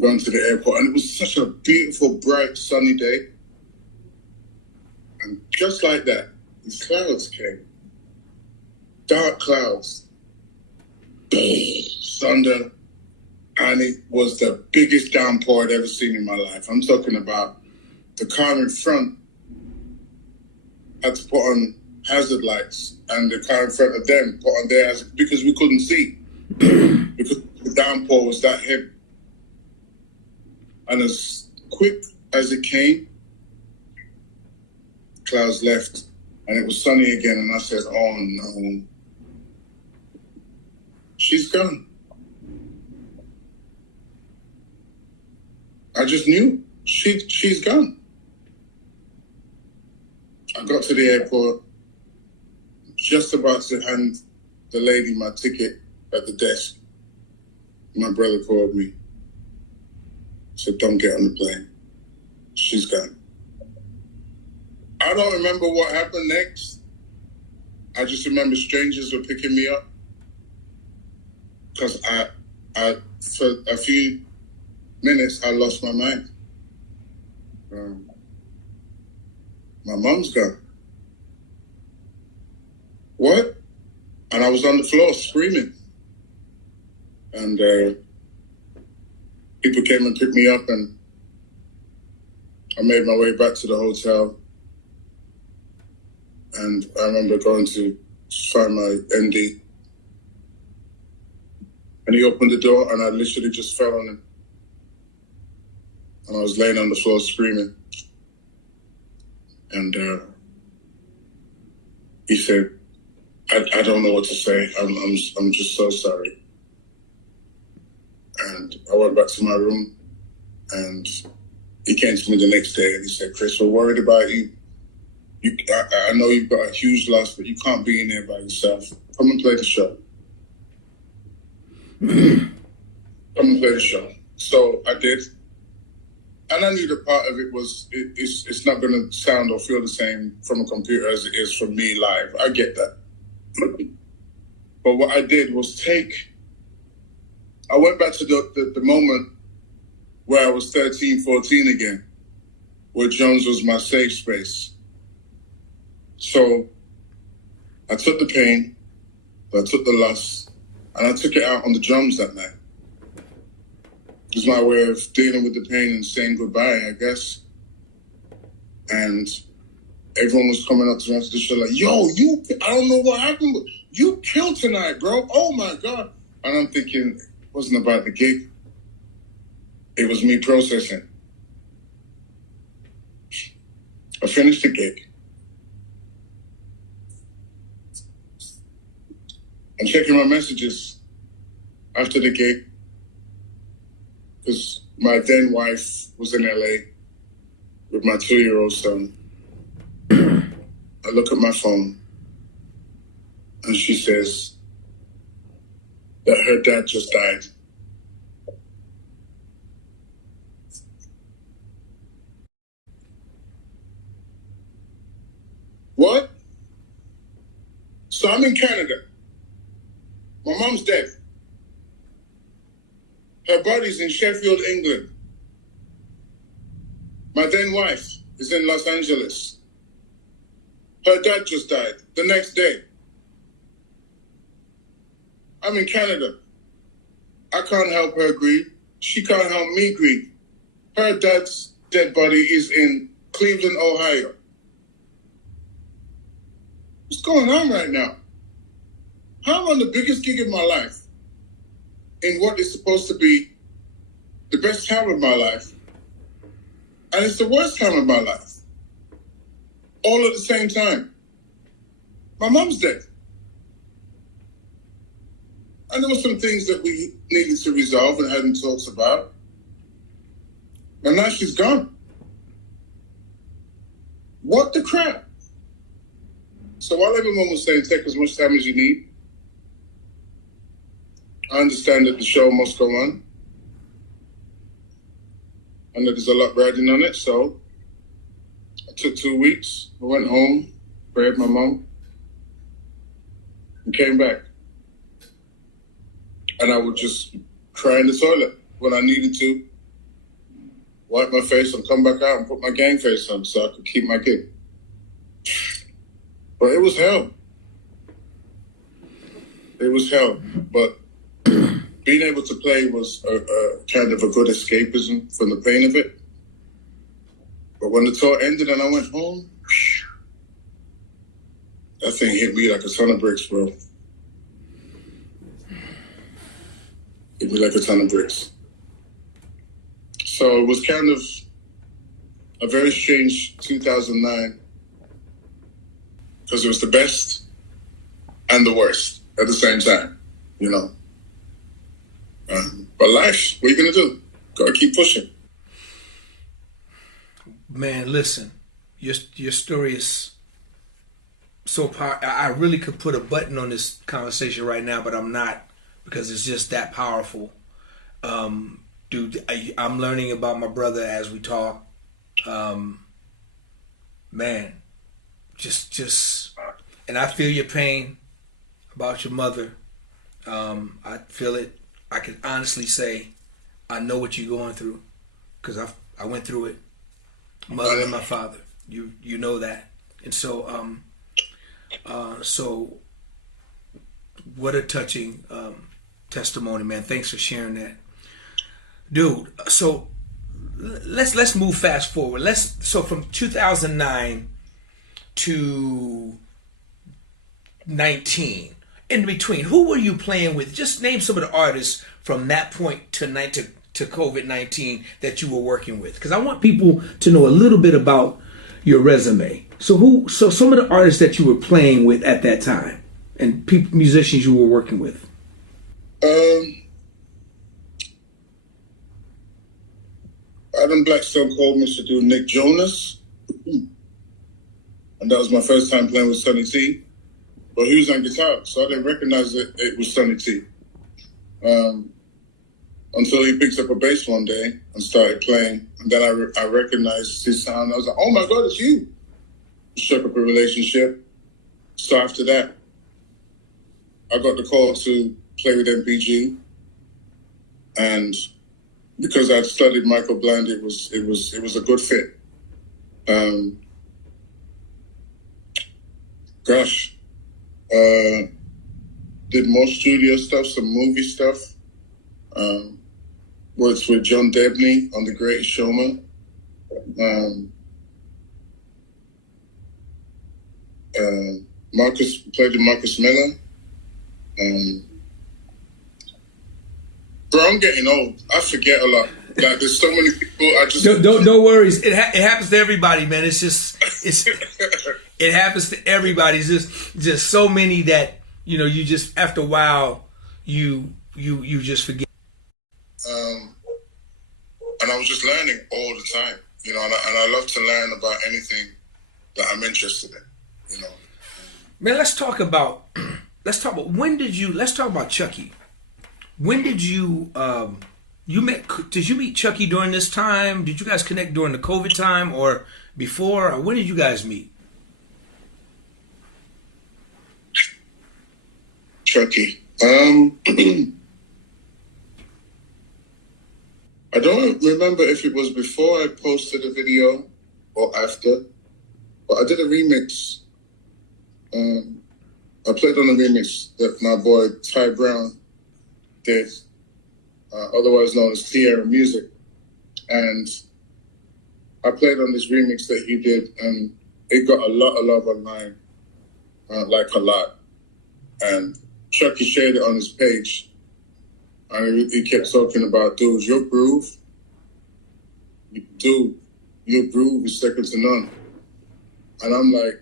going to the airport, and it was such a beautiful, bright, sunny day. And just like that, these clouds came. Dark clouds. Thunder. And it was the biggest downpour I'd ever seen in my life. I'm talking about the car in front had to put on hazard lights, and the car in front of them put on their hazard because we couldn't see. Because the downpour was that heavy. And as quick as it came, clouds left, and it was sunny again, and I said, oh no, she's gone. I just knew she's gone. I got to the airport, just about to hand the lady my ticket at the desk. My brother called me. Said, don't get on the plane. She's gone. I don't remember what happened next. I just remember strangers were picking me up. Because I for a few minutes, I lost my mind. My mom's gone. What? And I was on the floor screaming. And people came and picked me up, and I made my way back to the hotel. And I remember going to find my MD. And he opened the door, and I literally just fell on him. And I was laying on the floor screaming. And he said, I don't know what to say. I'm just so sorry. And I went back to my room, and he came to me the next day, and he said, Chris, we're worried about you. I know you've got a huge loss, but you can't be in there by yourself. Come and play the show. Come and play the show. So I did. And I knew that part of it was, it's not going to sound or feel the same from a computer as it is from me live. I get that. But what I did was I went back to the moment where I was 13, 14 again, where Jones was my safe space. So I took the pain, I took the loss, and I took it out on the drums that night. It was my way of dealing with the pain and saying goodbye, I guess. And everyone was coming up to me after the show like, yo, I don't know what happened, but you killed tonight, bro. Oh my God. And I'm thinking, it wasn't about the gig. It was me processing. I finished the gig. I'm checking my messages after the gig, because my then wife was in LA with my 2-year-old son. I look at my phone, and she says that her dad just died. What? So I'm in Canada. My mom's dead. Her body's in Sheffield, England. My then wife is in Los Angeles. Her dad just died the next day. I'm in Canada. I can't help her grieve. She can't help me grieve. Her dad's dead body is in Cleveland, Ohio. What's going on right now? I'm on the biggest gig of my life in what is supposed to be the best time of my life, and it's the worst time of my life. All at the same time. My mom's dead. And there were some things that we needed to resolve and hadn't talked about. And now she's gone. What the crap? So while everyone was saying take as much time as you need, I understand that the show must go on and that there's a lot riding on it. So I took 2 weeks. I went home, prayed my mom, and came back. And I would just cry in the toilet when I needed to, wipe my face and come back out and put my gang face on so I could keep my kid. But it was hell. It was hell. But being able to play was a kind of a good escapism from the pain of it. But when the tour ended and I went home, that thing hit me like a ton of bricks, bro. Hit me like a ton of bricks. So it was kind of a very strange 2009 because it was the best and the worst at the same time, you know. But life, what are you going to do? Got to keep pushing. Man, listen, your story is so powerful. I really could put a button on this conversation right now, but I'm not, because it's just that powerful. Dude, I'm learning about my brother as we talk. Man, just, and I feel your pain about your mother. I feel it. I can honestly say I know what you're going through because I went through it. Mother and my father, you know that, and so so what a touching testimony, man. Thanks for sharing that, dude. So let's move fast forward. So from 2009 to 19. In between, who were you playing with? Just name some of the artists from that point to COVID-19 that you were working with, because I want people to know a little bit about your resume. So some of the artists that you were playing with at that time, and musicians you were working with. Adam Blackstone called me to do Nick Jonas, and that was my first time playing with Sonny T. But he was on guitar, so I didn't recognize it was Sonny T. Until he picked up a bass one day and started playing. And then I recognized his sound. I was like, oh my God, it's you. Struck up a relationship. So after that, I got the call to play with MPG. And because I'd studied Michael Bland, it was a good fit. Did more studio stuff, some movie stuff. Worked with John Debney on The Greatest Showman. Played with Marcus Miller. Bro, I'm getting old. I forget a lot. Like, there's so many people. I just don't worries. It happens to everybody, man. It happens to everybody. It's just so many that you just after a while you just forget. And I was just learning all the time, and I love to learn about anything that I'm interested in, Man, let's talk about let's talk about Chucky. When did you did you meet Chucky during this time? Did you guys connect during the COVID time or before? Or when did you guys meet? Chucky. I don't remember if it was before I posted a video or after, but I did a remix. I played on a remix that my boy Ty Brown did, otherwise known as Tierra Music. And I played on this remix that he did, and it got a lot of love online, like a lot. And Chucky shared it on his page. And he kept talking about, dude, your groove is second to none. And I'm like,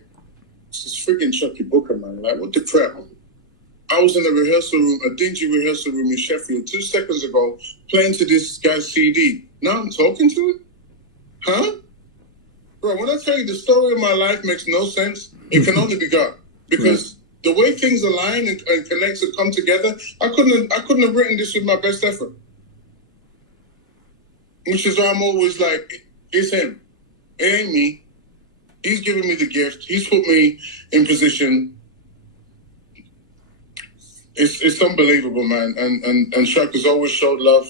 this is freaking Chucky Booker, man. Like, what the crap? I was in a rehearsal room, a dingy rehearsal room in Sheffield 2 seconds ago, playing to this guy's CD. Now I'm talking to it? Huh? Bro, when I tell you the story of my life makes no sense, it can only be God. Because the way things align and connect and come together, I couldn't have written this with my best effort. Which is why I'm always like, it's him. It ain't me. He's giving me the gift. He's put me in position. It's unbelievable, man. And Chuck has always showed love.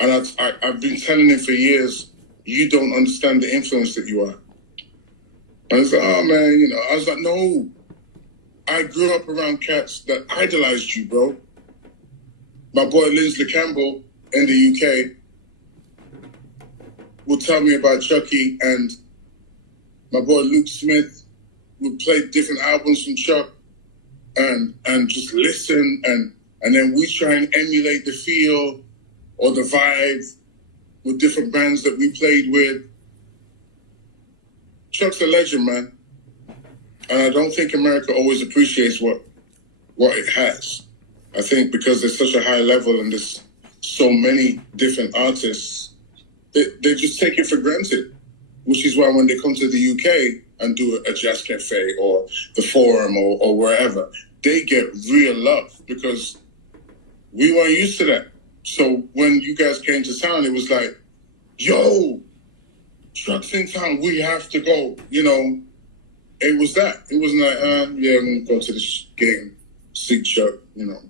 And I've been telling him for years, you don't understand the influence that you are. And he's like, oh man, you know. I was like, no. I grew up around cats that idolized you, bro. My boy Lindsay Campbell in the UK would tell me about Chucky, and my boy Luke Smith would play different albums from Chuck and just listen, and then we try and emulate the feel or the vibe with different bands that we played with. Chuck's a legend, man. And I don't think America always appreciates what it has. I think because there's such a high level and there's so many different artists, they just take it for granted. Which is why when they come to the UK and do a jazz cafe or the Forum or wherever, they get real love because we weren't used to that. So when you guys came to town, it was like, yo, Chuck's in town, we have to go, you know. It was that. It wasn't like, yeah, I'm going to go to this game, see Chuck, you know.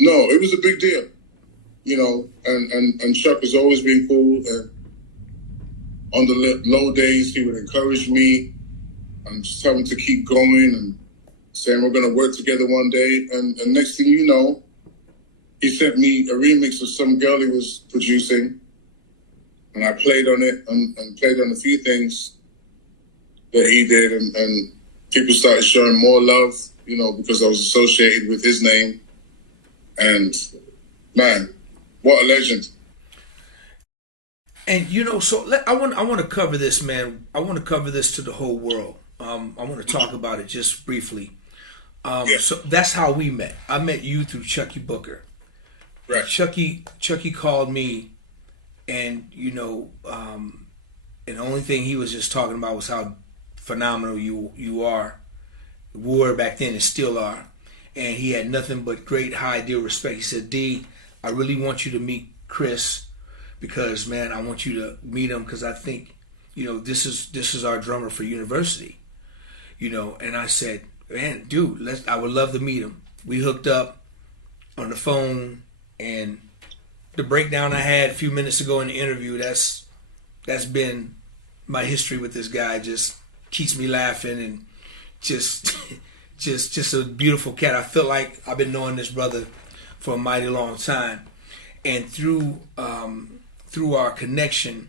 No, it was a big deal, you know, and Chuck has always been cool. And on the low days, he would encourage me and just tell me to keep going and saying we're going to work together one day. And next thing you know, he sent me a remix of some girl he was producing. And I played on it and played on a few things that he did, and people started showing more love, you know, because I was associated with his name. And man, what a legend! And you know, so I want to cover this, man. I want to cover this to the whole world. I want to talk about it just briefly. So that's how we met. I met you through Chucky Booker. Right. Chucky called me, and you know, and the only thing he was just talking about was how phenomenal you were back then and still are. And he had nothing but great high deal respect. He said, D, I really want you to meet Chris because, man, I want you to meet him because I think, you know, this is our drummer for University, you know. And I said, man, dude, I would love to meet him. We hooked up on the phone, and the breakdown I had a few minutes ago in the interview, that's been my history with this guy. Just keeps me laughing and just a beautiful cat. I feel like I've been knowing this brother for a mighty long time, and through our connection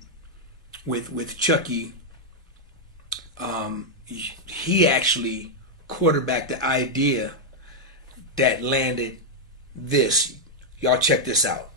with Chucky, he actually quarterbacked the idea that landed this. Y'all check this out.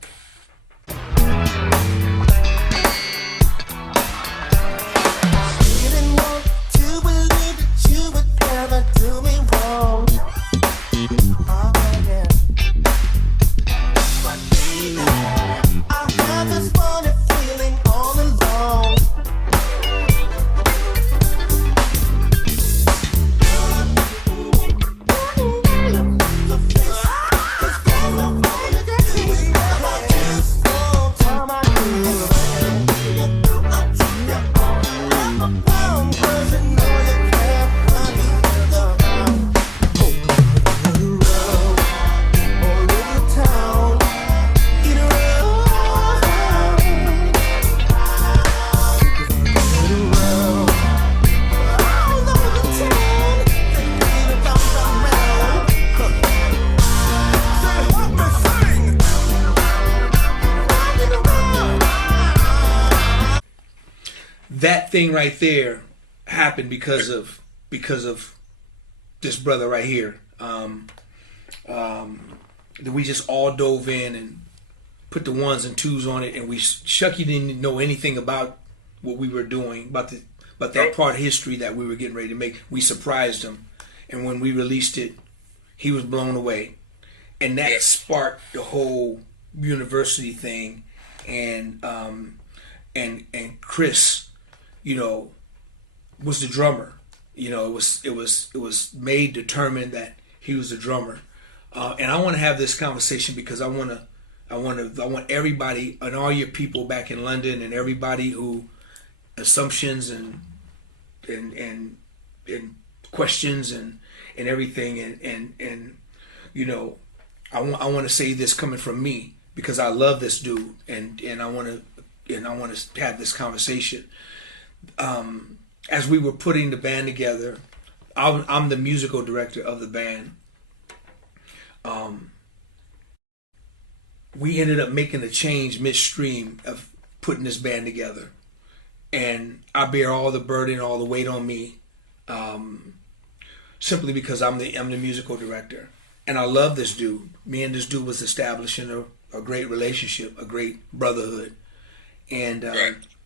That thing right there happened because of this brother right here. We just all dove in and put the ones and twos on it, and Chucky didn't know anything about what we were doing, about that part of history that we were getting ready to make. We surprised him, and when we released it, he was blown away, and that sparked the whole University thing, and Chris, you know, was the drummer. You know, it was made determined that he was the drummer. And I want to have this conversation because I want everybody and all your people back in London and everybody who assumptions and questions and everything and you know, I want to say this coming from me because I love this dude and I want to have this conversation. As we were putting the band together, I'm the musical director of the band. We ended up making a change midstream of putting this band together, and I bear all the burden, all the weight on me, simply because I'm the musical director, and I love this dude. Me and this dude was establishing a great relationship, a great brotherhood, and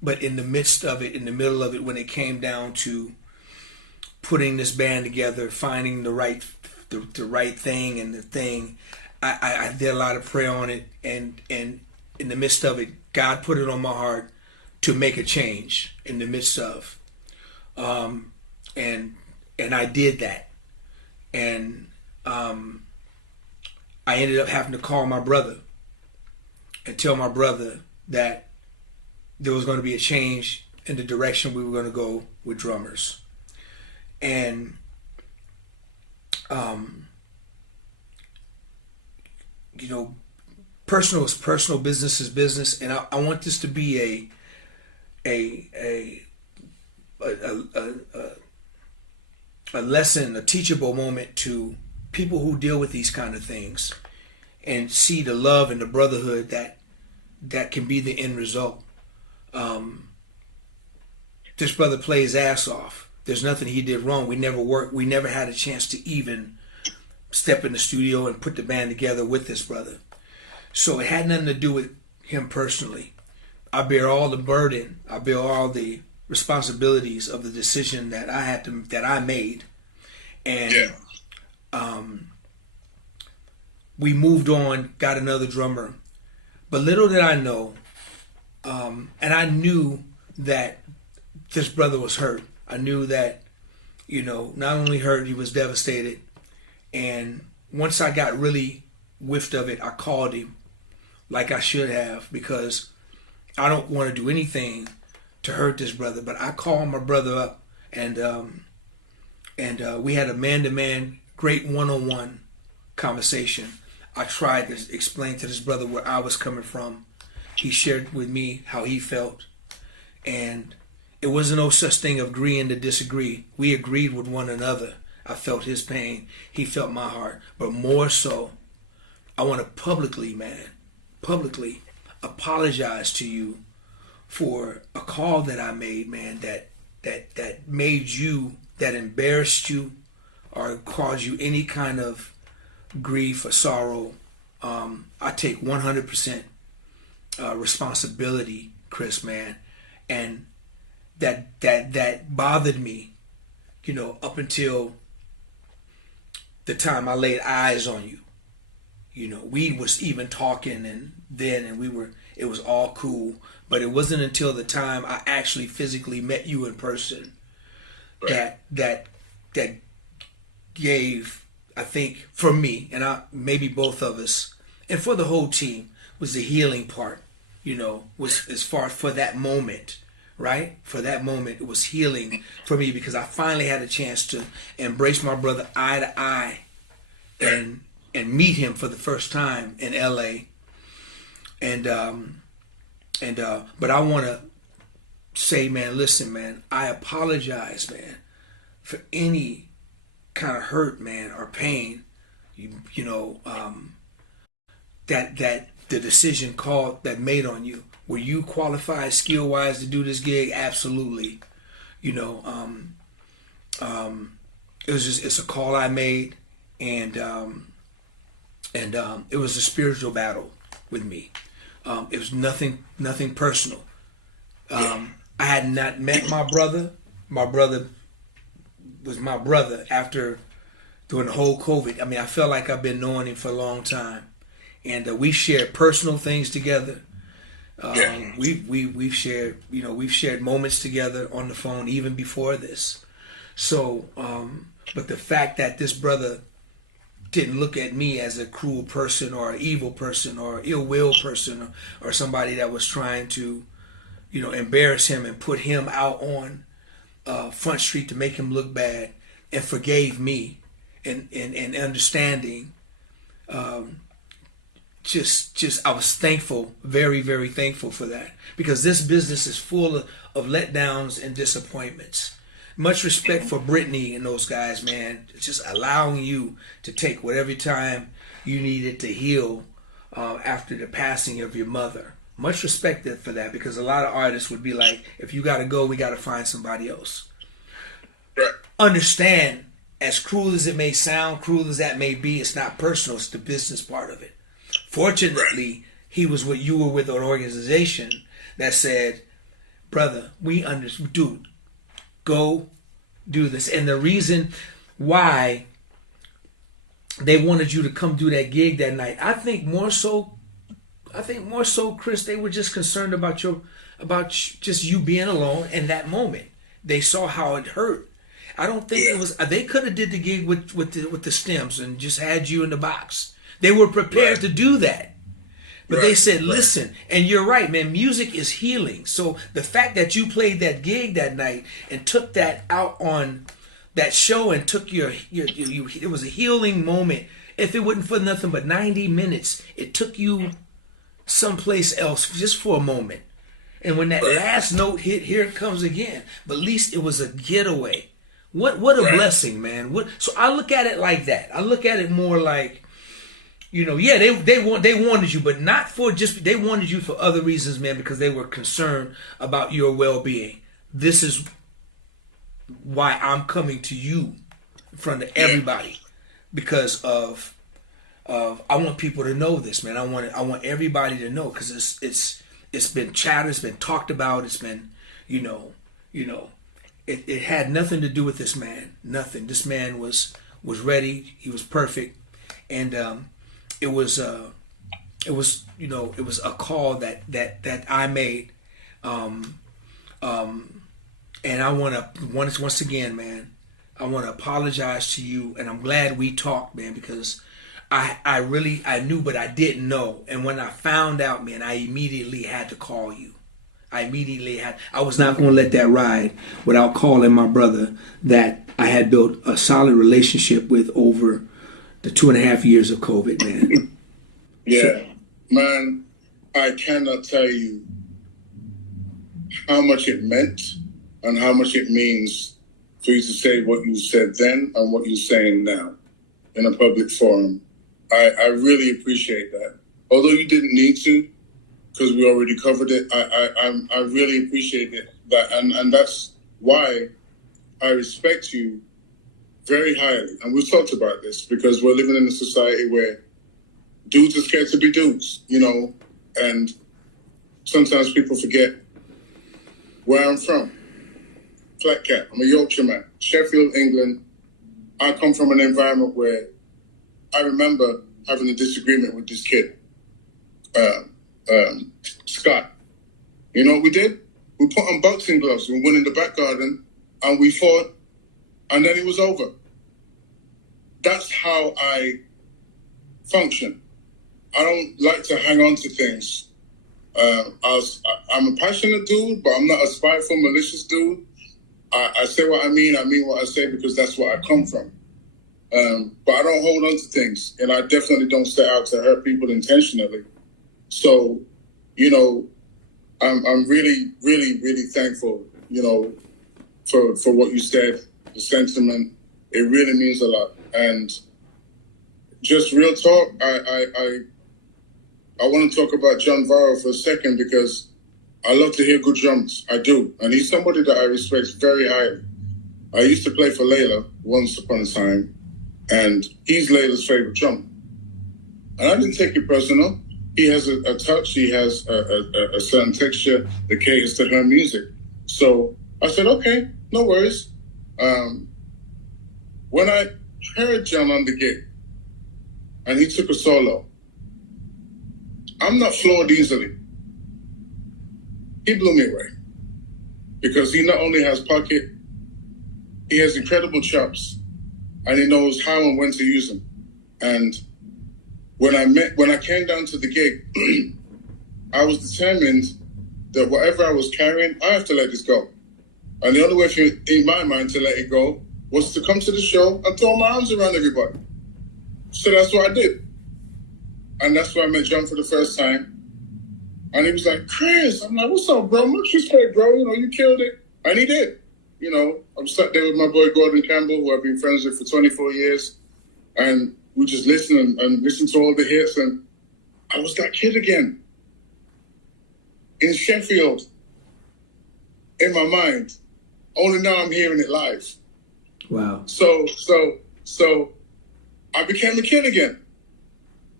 but in the midst of it, in the middle of it, when it came down to putting this band together, finding the right thing and the thing, I did a lot of prayer on it, and in the midst of it, God put it on my heart to make a change in the midst of, and I did that, and I ended up having to call my brother and tell my brother that there was going to be a change in the direction we were going to go with drummers, and you know, personal is personal, business is business, and I want this to be a lesson, a teachable moment to people who deal with these kind of things, and see the love and the brotherhood that can be the end result. This brother plays ass off. There's nothing he did wrong. We never worked. We never had a chance to even step in the studio and put the band together with this brother. So it had nothing to do with him personally. I bear all the burden. I bear all the responsibilities of the decision that I made, and we moved on, got another drummer. But little did I know, and I knew that this brother was hurt. I knew that, you know, not only hurt, he was devastated. And once I got really whiffed of it, I called him like I should have, because I don't want to do anything to hurt this brother. But I called my brother up, and we had a man-to-man, great one-on-one conversation. I tried to explain to this brother where I was coming from. He shared with me how he felt, and it wasn't no such thing of agreeing to disagree. We agreed with one another. I felt his pain. He felt my heart. But more so, I want to publicly apologize to you for a call that I made, man, that made you, that embarrassed you or caused you any kind of grief or sorrow. I take 100% responsibility, Chris, man. And that bothered me, you know, up until the time I laid eyes on you. You know, we was even talking and it was all cool, but it wasn't until the time I actually physically met you in person that gave, I think, for me and maybe both of us and for the whole team, was the healing part. You know, was as far for that moment. Right? For that moment, it was healing for me because I finally had a chance to embrace my brother eye to eye and meet him for the first time in LA. But I want to say, man, listen, man, I apologize, man, for any kind of hurt, man, or pain, you know, that the decision that made on you. Were you qualified skill-wise to do this gig? Absolutely. You know, it's a call I made, and it was a spiritual battle with me. It was nothing personal. I had not met my brother. My brother was my brother during the whole COVID. I mean, I felt like I've been knowing him for a long time, and we shared personal things together. Yeah. We've shared, we've shared moments together on the phone even before this. So, but the fact that this brother didn't look at me as a cruel person or an evil person or ill will person, or somebody that was trying to, embarrass him and put him out on Front Street to make him look bad, and forgave me, and understanding. Just I was thankful, very, very thankful for that, because this business is full of letdowns and disappointments. Much respect for Brittany and those guys, man. It's just allowing you to take whatever time you needed to heal after the passing of your mother. Much respect for that, because a lot of artists would be like, if you got to go, we got to find somebody else. Right. Understand, as cruel as it may sound, cruel as that may be, it's not personal. It's the business part of it. Fortunately, you were with an organization that said, brother, dude, go do this. And the reason why they wanted you to come do that gig that night, I think more so, Chris, they were just concerned about just you being alone in that moment. They saw how it hurt. I don't think it was. They could have did the gig with the stems and just had you in the box. They were prepared to do that. But they said, listen, and you're right, man, music is healing. So the fact that you played that gig that night and took that out on that show and took it was a healing moment. If it wasn't for nothing but 90 minutes, it took you someplace else just for a moment. And when that last note hit, here it comes again. But at least it was a getaway. What a blessing, man. So I look at it like that. I look at it more like, they wanted you, but not for just, they wanted you for other reasons, man, because they were concerned about your well-being. This is why I'm coming to you in front of everybody, because of I want people to know this, man. I want everybody to know, because it's been chatted, it's been talked about, it's been, it had nothing to do with this man. Nothing. This man was ready. He was perfect, and it was a call that I made, and I want to once again, man, I want to apologize to you, and I'm glad we talked, man, because I knew, but I didn't know, and when I found out, man, I immediately had to call you. I was not going to let that ride without calling my brother that I had built a solid relationship with over the 2.5 years of COVID, man. Yeah, man, I cannot tell you how much it meant and how much it means for you to say what you said then and what you're saying now in a public forum. I really appreciate that. Although you didn't need to, because we already covered it, I really appreciate it. And that's why I respect you very highly. And we've talked about this, because we're living in a society where dudes are scared to be dudes, and sometimes people forget where I'm from. Flat Cat, I'm a Yorkshire man, Sheffield, England. I come from an environment where I remember having a disagreement with this kid, Scott. You know what we did? We put on boxing gloves, we went in the back garden, and we fought, and then it was over. That's how I function. I don't like to hang on to things. I'm a passionate dude, but I'm not a spiteful, malicious dude. I say what I mean what I say, because that's where I come from. But I don't hold on to things, and I definitely don't set out to hurt people intentionally. So, I'm really, really, really thankful, for what you said, the sentiment. It really means a lot. And just real talk, I want to talk about John Varro for a second, because I love to hear good drums. I do. And he's somebody that I respect very highly. I used to play for Layla once upon a time, and he's Layla's favorite drum. And I didn't take it personal. He has a touch, he has a certain texture that caters to her music. So I said, okay, no worries. When I heard John on the gig, and he took a solo, I'm not floored easily. he blew me away. Because he not only has pocket, he has incredible chops, and he knows how and when to use them. And when I came down to the gig, I was determined that whatever I was carrying, I have to let this go. And the only way in my mind to let it go was to come to the show and throw my arms around everybody. So that's what I did. And that's why I met John for the first time. And he was like, Chris, I'm like, what's up, bro? Much respect, bro. You know, you killed it. And he did. You know, I'm sat there with my boy Gordon Campbell, who I've been friends with for 24 years. And we just listen and listen to all the hits. And I was that kid again. In Sheffield. In my mind. Only now I'm hearing it live. Wow. So I became a kid again.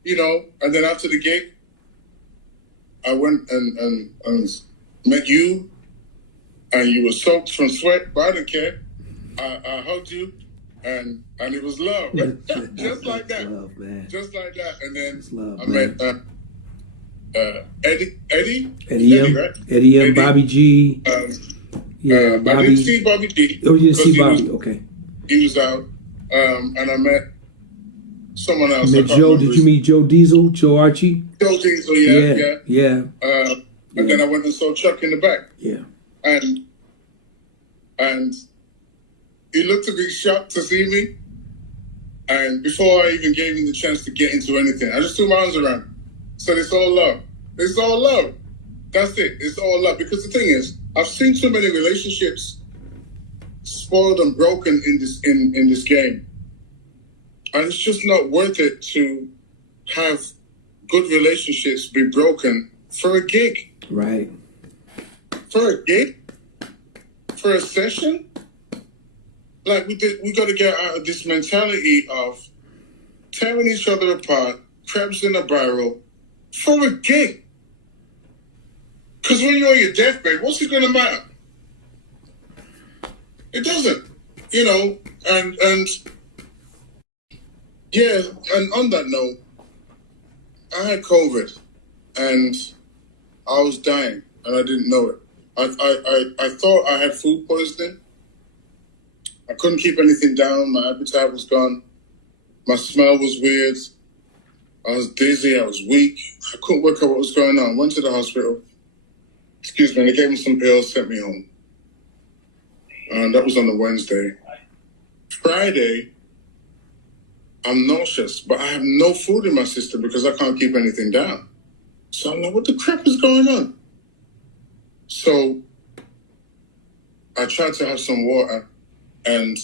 You know, and then after the gig, I went and met you, and you were soaked from sweat, but I didn't care. I hugged you, and it was love. Just like that. Love, man. Just like that. And then love, I man. met Eddie, right? Eddie M, Bobby G. Yeah, Bobby. I didn't see Bobby G. Oh, you didn't see Bobby? Okay. He was out, and I met someone else. Met Joe. Did you meet Joe Diesel? Joe Archie? Joe Diesel, yeah. And then I went and saw Chuck in the back. Yeah. And he looked a bit shocked to see me. And before I even gave him the chance to get into anything, I just threw my arms around him. Said, it's all love. It's all love. That's it. It's all love. Because the thing is, I've seen too many relationships spoiled and broken in this game. And it's just not worth it to have good relationships be broken for a gig. Right. For a gig? For a session? Like, we got to get out of this mentality of tearing each other apart, crabs in a barrel, for a gig. Because when you're on your deathbed, what's it going to matter? It doesn't. You know, and yeah, and on that note, I had COVID, and I was dying, and I didn't know it. I thought I had food poisoning. I couldn't keep anything down. My appetite was gone. My smell was weird. I was dizzy. I was weak. I couldn't work out what was going on. Went to the hospital. Excuse me. They gave me some pills, sent me home. And that was on the Wednesday. Friday, I'm nauseous, but I have no food in my system because I can't keep anything down. So I'm like, what the crap is going on? So I tried to have some water, and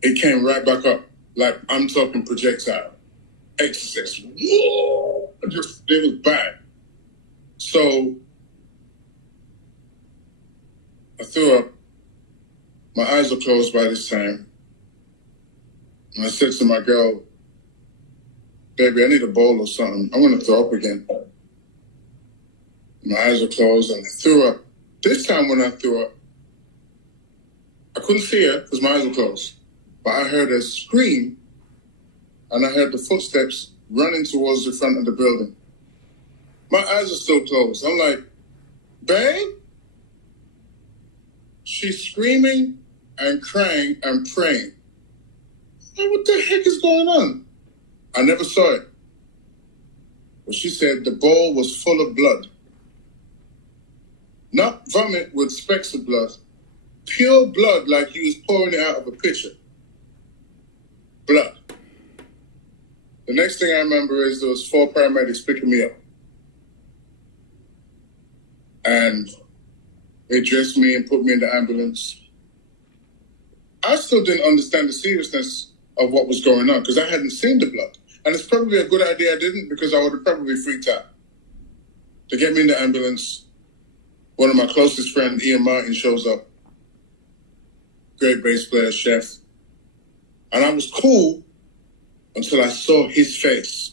it came right back up. Like, I'm talking projectile. Exorcist. Whoa! It was bad. So I threw up. My eyes were closed by this time. And I said to my girl, baby, I need a bowl or something. I'm going to throw up again. My eyes were closed and I threw up. This time when I threw up, I couldn't see her because my eyes were closed. But I heard her scream and I heard the footsteps running towards the front of the building. My eyes are still closed. I'm like, babe? She's screaming and crying and praying. Like, what the heck is going on? I never saw it. But she said the bowl was full of blood. Not vomit with specks of blood. Pure blood, like he was pouring it out of a pitcher. Blood. The next thing I remember is there was 4 paramedics picking me up. And they dressed me and put me in the ambulance. I still didn't understand the seriousness of what was going on because I hadn't seen the blood. And it's probably a good idea I didn't because I would have probably freaked out. To get me in the ambulance, one of my closest friends, Ian Martin, shows up. Great bass player, chef. And I was cool until I saw his face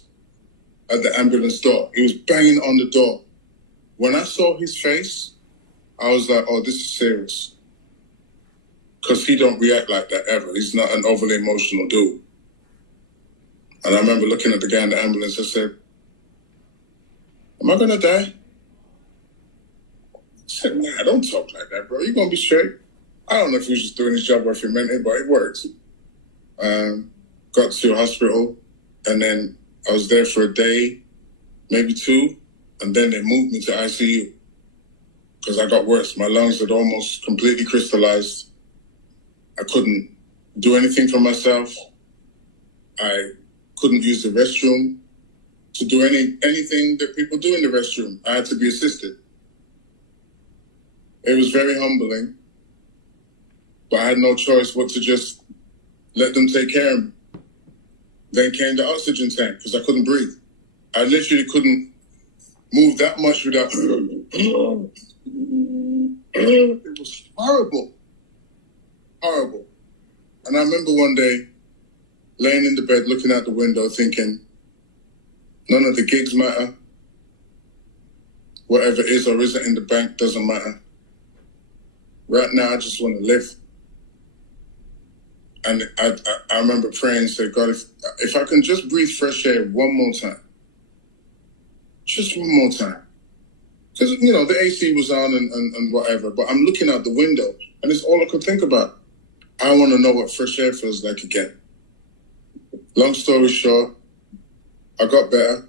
at the ambulance door. He was banging on the door. When I saw his face, I was like, oh, this is serious. Because he don't react like that ever. He's not an overly emotional dude. And I remember looking at the guy in the ambulance. I said, am I going to die? said, nah, don't talk like that, bro. You're going to be straight. I don't know if he was just doing his job or if he meant it, but it worked. Got to a hospital, and then I was there for a day, maybe two, and then they moved me to ICU because I got worse. My lungs had almost completely crystallized. I couldn't do anything for myself. I couldn't use the restroom to do anything that people do in the restroom. I had to be assisted. It was very humbling, but I had no choice but to just let them take care of me. Then came the oxygen tank because I couldn't breathe. I literally couldn't move that much without. It was horrible. Horrible. And I remember one day laying in the bed, looking out the window, thinking, none of the gigs matter. Whatever is or isn't in the bank doesn't matter. Right now, I just want to live. And I remember praying and said, God, if I can just breathe fresh air one more time, just one more time. Because, you know, the AC was on and whatever, but I'm looking out the window and it's all I could think about. I want to know what fresh air feels like again. Long story short, I got better.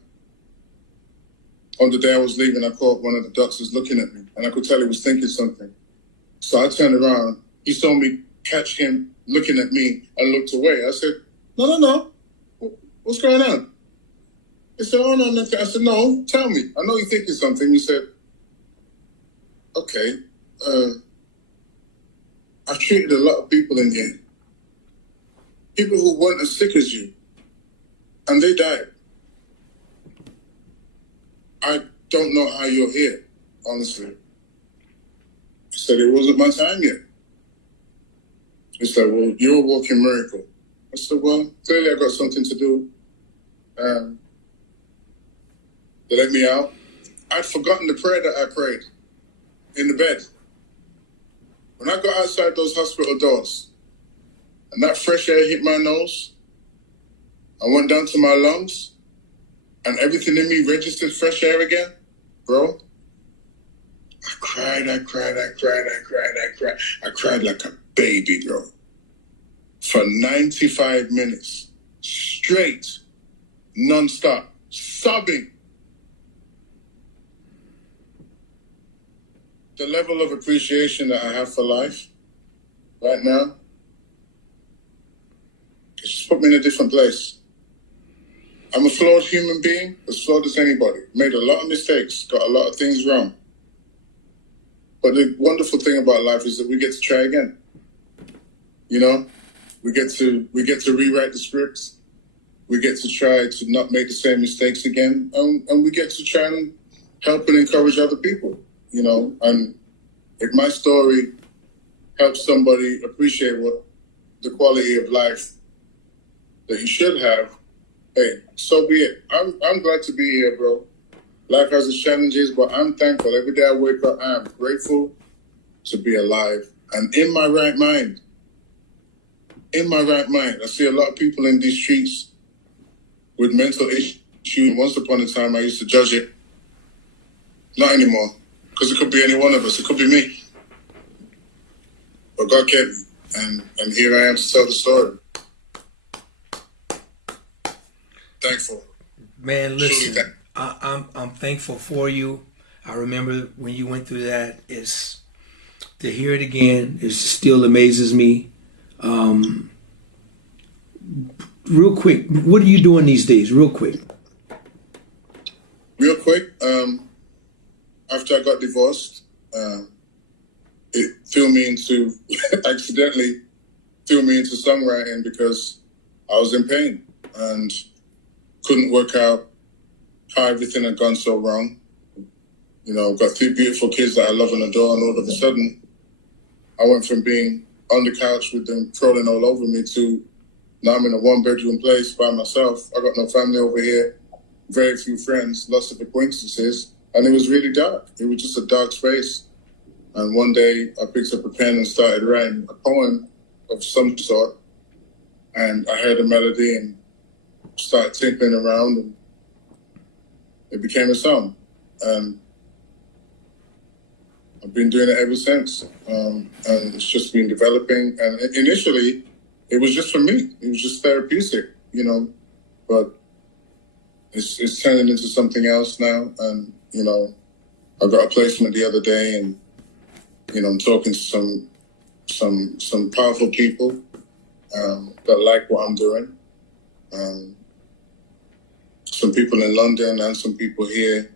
On the day I was leaving, I caught one of the doctors looking at me and I could tell he was thinking something. So I turned around. He saw me catch him looking at me and looked away. I said, no. What's going on? He said, oh, no, nothing. I said, no, tell me. I know you're thinking something. He said, okay, I've treated a lot of people in here. People who weren't as sick as you. And they died. I don't know how you're here, honestly. I said, it wasn't my time yet. He said, well, you're a walking miracle. I said, well, clearly I got something to do. They let me out. I'd forgotten the prayer that I prayed in the bed. When I got outside those hospital doors and that fresh air hit my nose, I went down to my lungs and everything in me registered fresh air again, bro. I cried like a baby, bro. For 95 minutes, straight, non-stop, sobbing. The level of appreciation that I have for life right now, it's just put me in a different place. I'm a flawed human being, as flawed as anybody. Made a lot of mistakes, got a lot of things wrong. But the wonderful thing about life is that we get to try again. You know, we get to rewrite the scripts. We get to try to not make the same mistakes again, and we get to try and help and encourage other people. You know, and if my story helps somebody appreciate what the quality of life that you should have, hey, so be it. I'm glad to be here, bro. Life has its challenges, but I'm thankful. Every day I wake up, I am grateful to be alive and in my right mind. In my right mind. I see a lot of people in these streets with mental issues. Once upon a time, I used to judge it. Not anymore. Because it could be any one of us. It could be me. But God kept me. And here I am to tell the story. Thankful. Man, listen, I'm thankful for you. I remember when you went through that. It's to hear it again. It still amazes me. Real quick, what are you doing these days? Real quick. After I got divorced, it threw me into, accidentally threw me into songwriting because I was in pain and couldn't work out how everything had gone so wrong. You know, got three beautiful kids that I love and adore, and all of a sudden, I went from being on the couch with them crawling all over me to now I'm in a one-bedroom place by myself. I got no family over here, very few friends, lots of acquaintances. And it was really dark. It was just a dark space. And one day I picked up a pen and started writing a poem of some sort. And I heard a melody and started tinkling around and it became a song. And I've been doing it ever since, and it's just been developing. And initially, it was just for me. It was just therapeutic, you know. But it's turning into something else now. And you know, I got a placement the other day, and you know, I'm talking to some powerful people that like what I'm doing. Some people in London and some people here.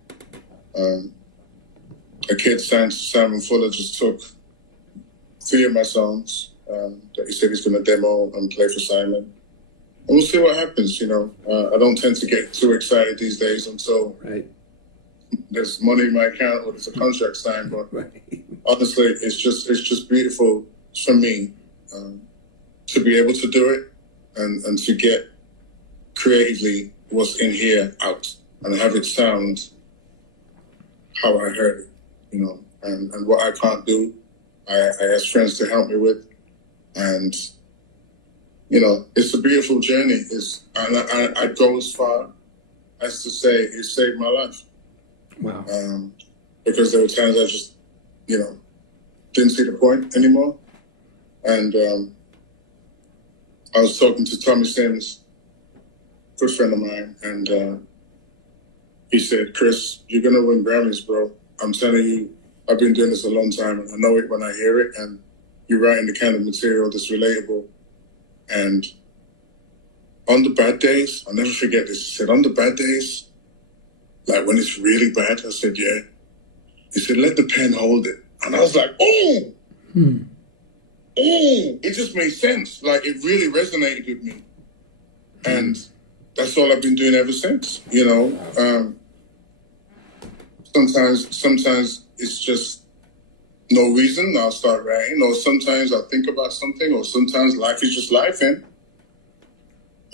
A kid, Simon Fuller, just took 3 of my songs that he said he's going to demo and play for Simon. And we'll see what happens, you know. I don't tend to get too excited these days until there's money in my account or there's a contract signed. But honestly, it's just beautiful for me to be able to do it and to get creatively what's in here out and have it sound how I heard it, you know, and what I can't do, I ask friends to help me with. And, you know, it's a beautiful journey. I'd go as far as to say it saved my life. Wow. Because there were times I just, you know, didn't see the point anymore. And I was talking to Tommy Sims, good friend of mine, and he said, Chris, you're going to win Grammys, bro. I'm telling you, I've been doing this a long time, and I know it when I hear it, and you're writing the kind of material that's relatable. And on the bad days, I'll never forget this. He said, on the bad days, like when it's really bad, I said, yeah. He said, let the pen hold it. And I was like, oh! Oh! It just made sense. Like, it really resonated with me. And that's all I've been doing ever since, you know. Sometimes it's just no reason. I'll start writing, or sometimes I'll think about something, or sometimes life is just life, and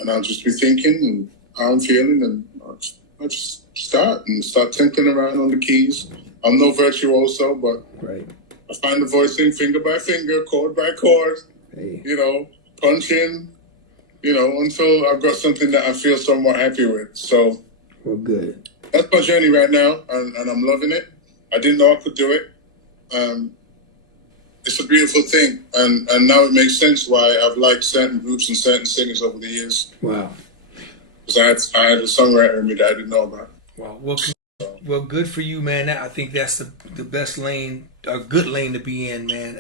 I'll just be thinking and how I'm feeling, and I'll just start tinkering around on the keys. I'm no virtuoso, but I find the voicing finger by finger, chord by chord, you know, punch in, you know, until I've got something that I feel somewhat happy with. So, well, good. That's my journey right now, and I'm loving it. I didn't know I could do it. It's a beautiful thing, and now it makes sense why I've liked certain groups and certain singers over the years. Wow. Because I had a songwriter in me that I didn't know about. Wow. Well, good for you, man. I think that's the best lane, a good lane to be in, man.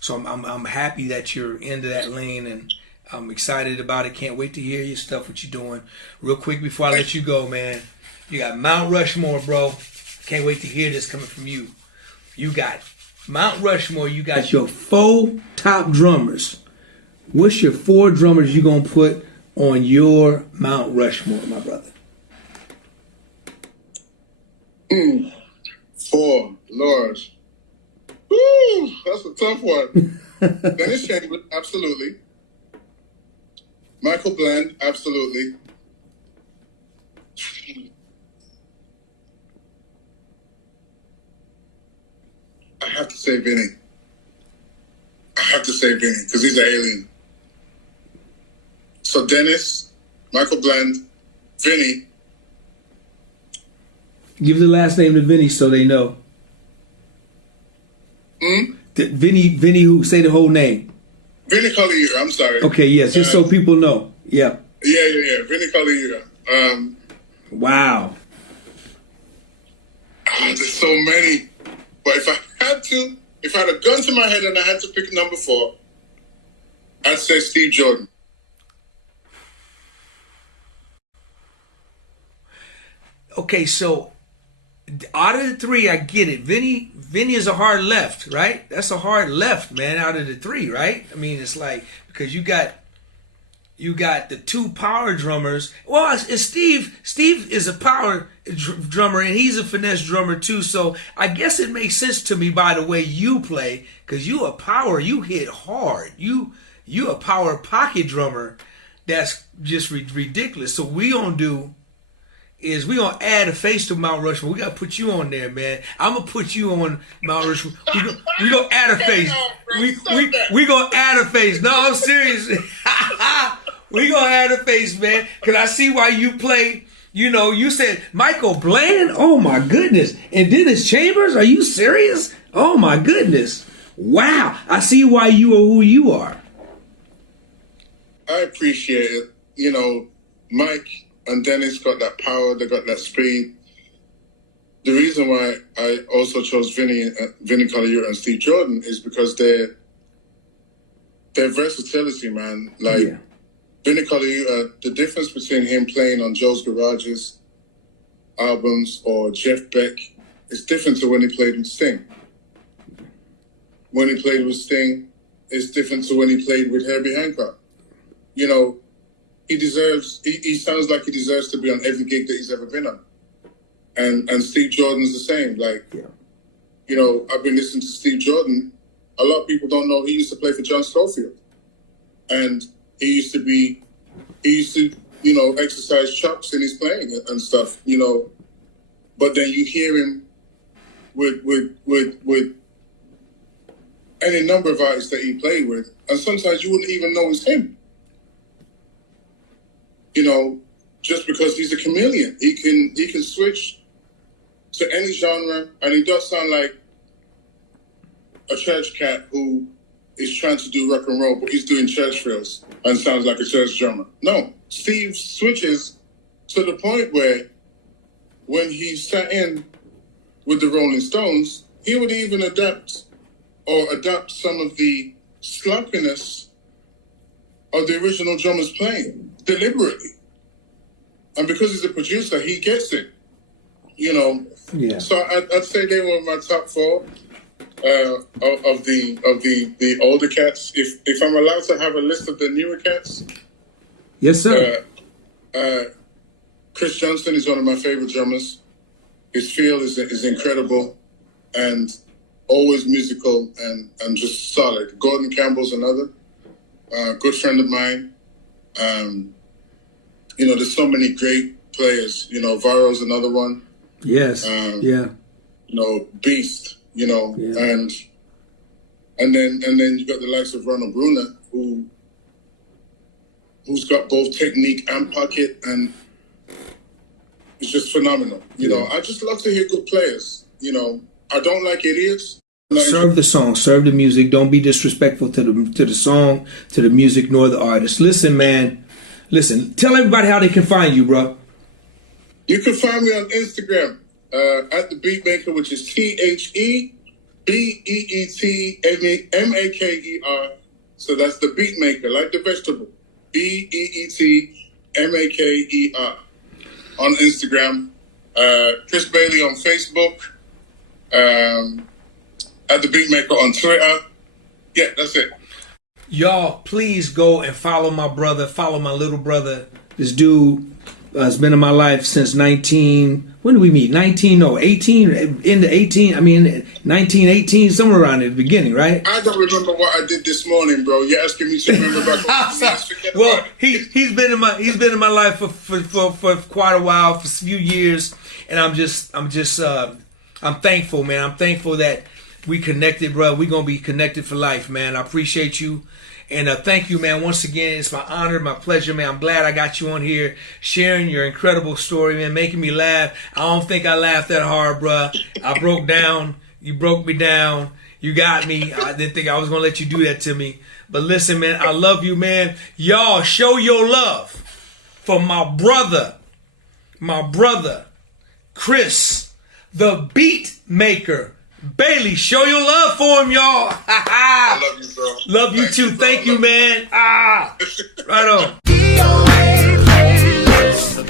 So I'm happy that you're into that lane, and I'm excited about it. Can't wait to hear your stuff, what you're doing. Real quick before I let you go, man. You got Mount Rushmore, bro. Can't wait to hear this coming from you. You got Mount Rushmore. You got your 4 top drummers. What's your 4 drummers you gonna put on your Mount Rushmore, my brother? 4, Lord. Woo, that's a tough one. Dennis Chamberlain, absolutely. Michael Bland, absolutely. I have to say Vinny. I have to say Vinny because he's an alien. So Dennis, Michael Bland, Vinny. Give the last name to Vinny so they know. Vinny, who say the whole name? Vinny Colaiuta, I'm sorry. Okay, yes, just so people know. Yeah. Yeah. Vinny Colaiuta. Wow. There's so many. But if I had a gun to my head and I had to pick number 4, I'd say Steve Jordan. Okay, so out of the 3, I get it. Vinny is a hard left, right? That's a hard left, man, out of the 3, right? I mean, it's like, because you got the 2 power drummers. Well, it's Steve. Steve is a power drummer, and he's a finesse drummer too. So I guess it makes sense to me by the way you play, because you a power. You hit hard. You a power pocket drummer. That's just ridiculous. So we gonna add a face to Mount Rushmore. We gotta put you on there, man. I'm gonna put you on Mount Rushmore. We gonna add a face. We gonna add a face. No, I'm serious. We gonna add a face, man. Cause I see why you play You know, you said Michael Bland. Oh my goodness. And Dennis Chambers. Are you serious? Oh my goodness. Wow. I see why you are who you are. I appreciate it. You know, Mike and Dennis got that power. They got that speed. The reason why I also chose Vinny Colaiuta and Steve Jordan is because their versatility, man. Like, yeah. Vinny Colaiuta, the difference between him playing on Joe's Garage's albums or Jeff Beck is different to when he played with Sting. When he played with Sting, it's different to when he played with Herbie Hancock. You know, he sounds like he deserves to be on every gig that he's ever been on. And Steve Jordan's the same. Like, yeah. You know, I've been listening to Steve Jordan. A lot of people don't know he used to play for John Scofield. And he used to, you know, exercise chops in his playing and stuff, you know. But then you hear him with any number of artists that he played with, and sometimes you wouldn't even know it's him. You know, just because he's a chameleon. He can switch to any genre, and he does sound like a church cat who is trying to do rock and roll, but he's doing church fills and sounds like a church drummer. No, Steve switches to the point where when he sat in with the Rolling Stones, he would even adapt some of the sloppiness of the original drummers playing deliberately. And because he's a producer, he gets it. You know, yeah. So I'd say they were my top four of the older cats. If I'm allowed to have a list of the newer cats, yes, sir. Chris Johnston is one of my favorite drummers. His feel is incredible and always musical and just solid. Gordon Campbell's another good friend of mine. You know, there's so many great players. You know, Varro's another one. Yes. Yeah. You know, Beast. You know, yeah. and then you got the likes of Ronald Bruner, who's got both technique and pocket, and it's just phenomenal. You know, I just love to hear good players. You know, I don't like idiots. Serve the song, serve the music. Don't be disrespectful to the song, to the music, nor the artist. Listen, man. Listen. Tell everybody how they can find you, bro. You can find me on Instagram at the Beatmaker, which is TheBeetMaker. So that's the Beatmaker, like the vegetable. BeetMaker on Instagram. Chris Bailey on Facebook. At the Beatmaker on Twitter. Yeah, that's it. Y'all, please go and follow my brother, follow my little brother. This dude has been in my life since 19, when did we meet? 18, into 18, 1918, somewhere around at the beginning, right? I don't remember what I did this morning, bro. You're asking me to remember back. Well, he's been in my life for quite a while, for a few years, and I'm thankful, man. I'm thankful that we connected, bro. We're going to be connected for life, man. I appreciate you. And thank you, man. Once again, it's my honor, my pleasure, man. I'm glad I got you on here, sharing your incredible story, man, making me laugh. I don't think I laughed that hard, bro. I broke down. You broke me down. You got me. I didn't think I was going to let you do that to me. But listen, man, I love you, man. Y'all, show your love for my brother, Chris, the Beat Maker. Bailey, show your love for him, y'all. I love you, bro. Love you too. Thank you, man. Right on. DOA playlist.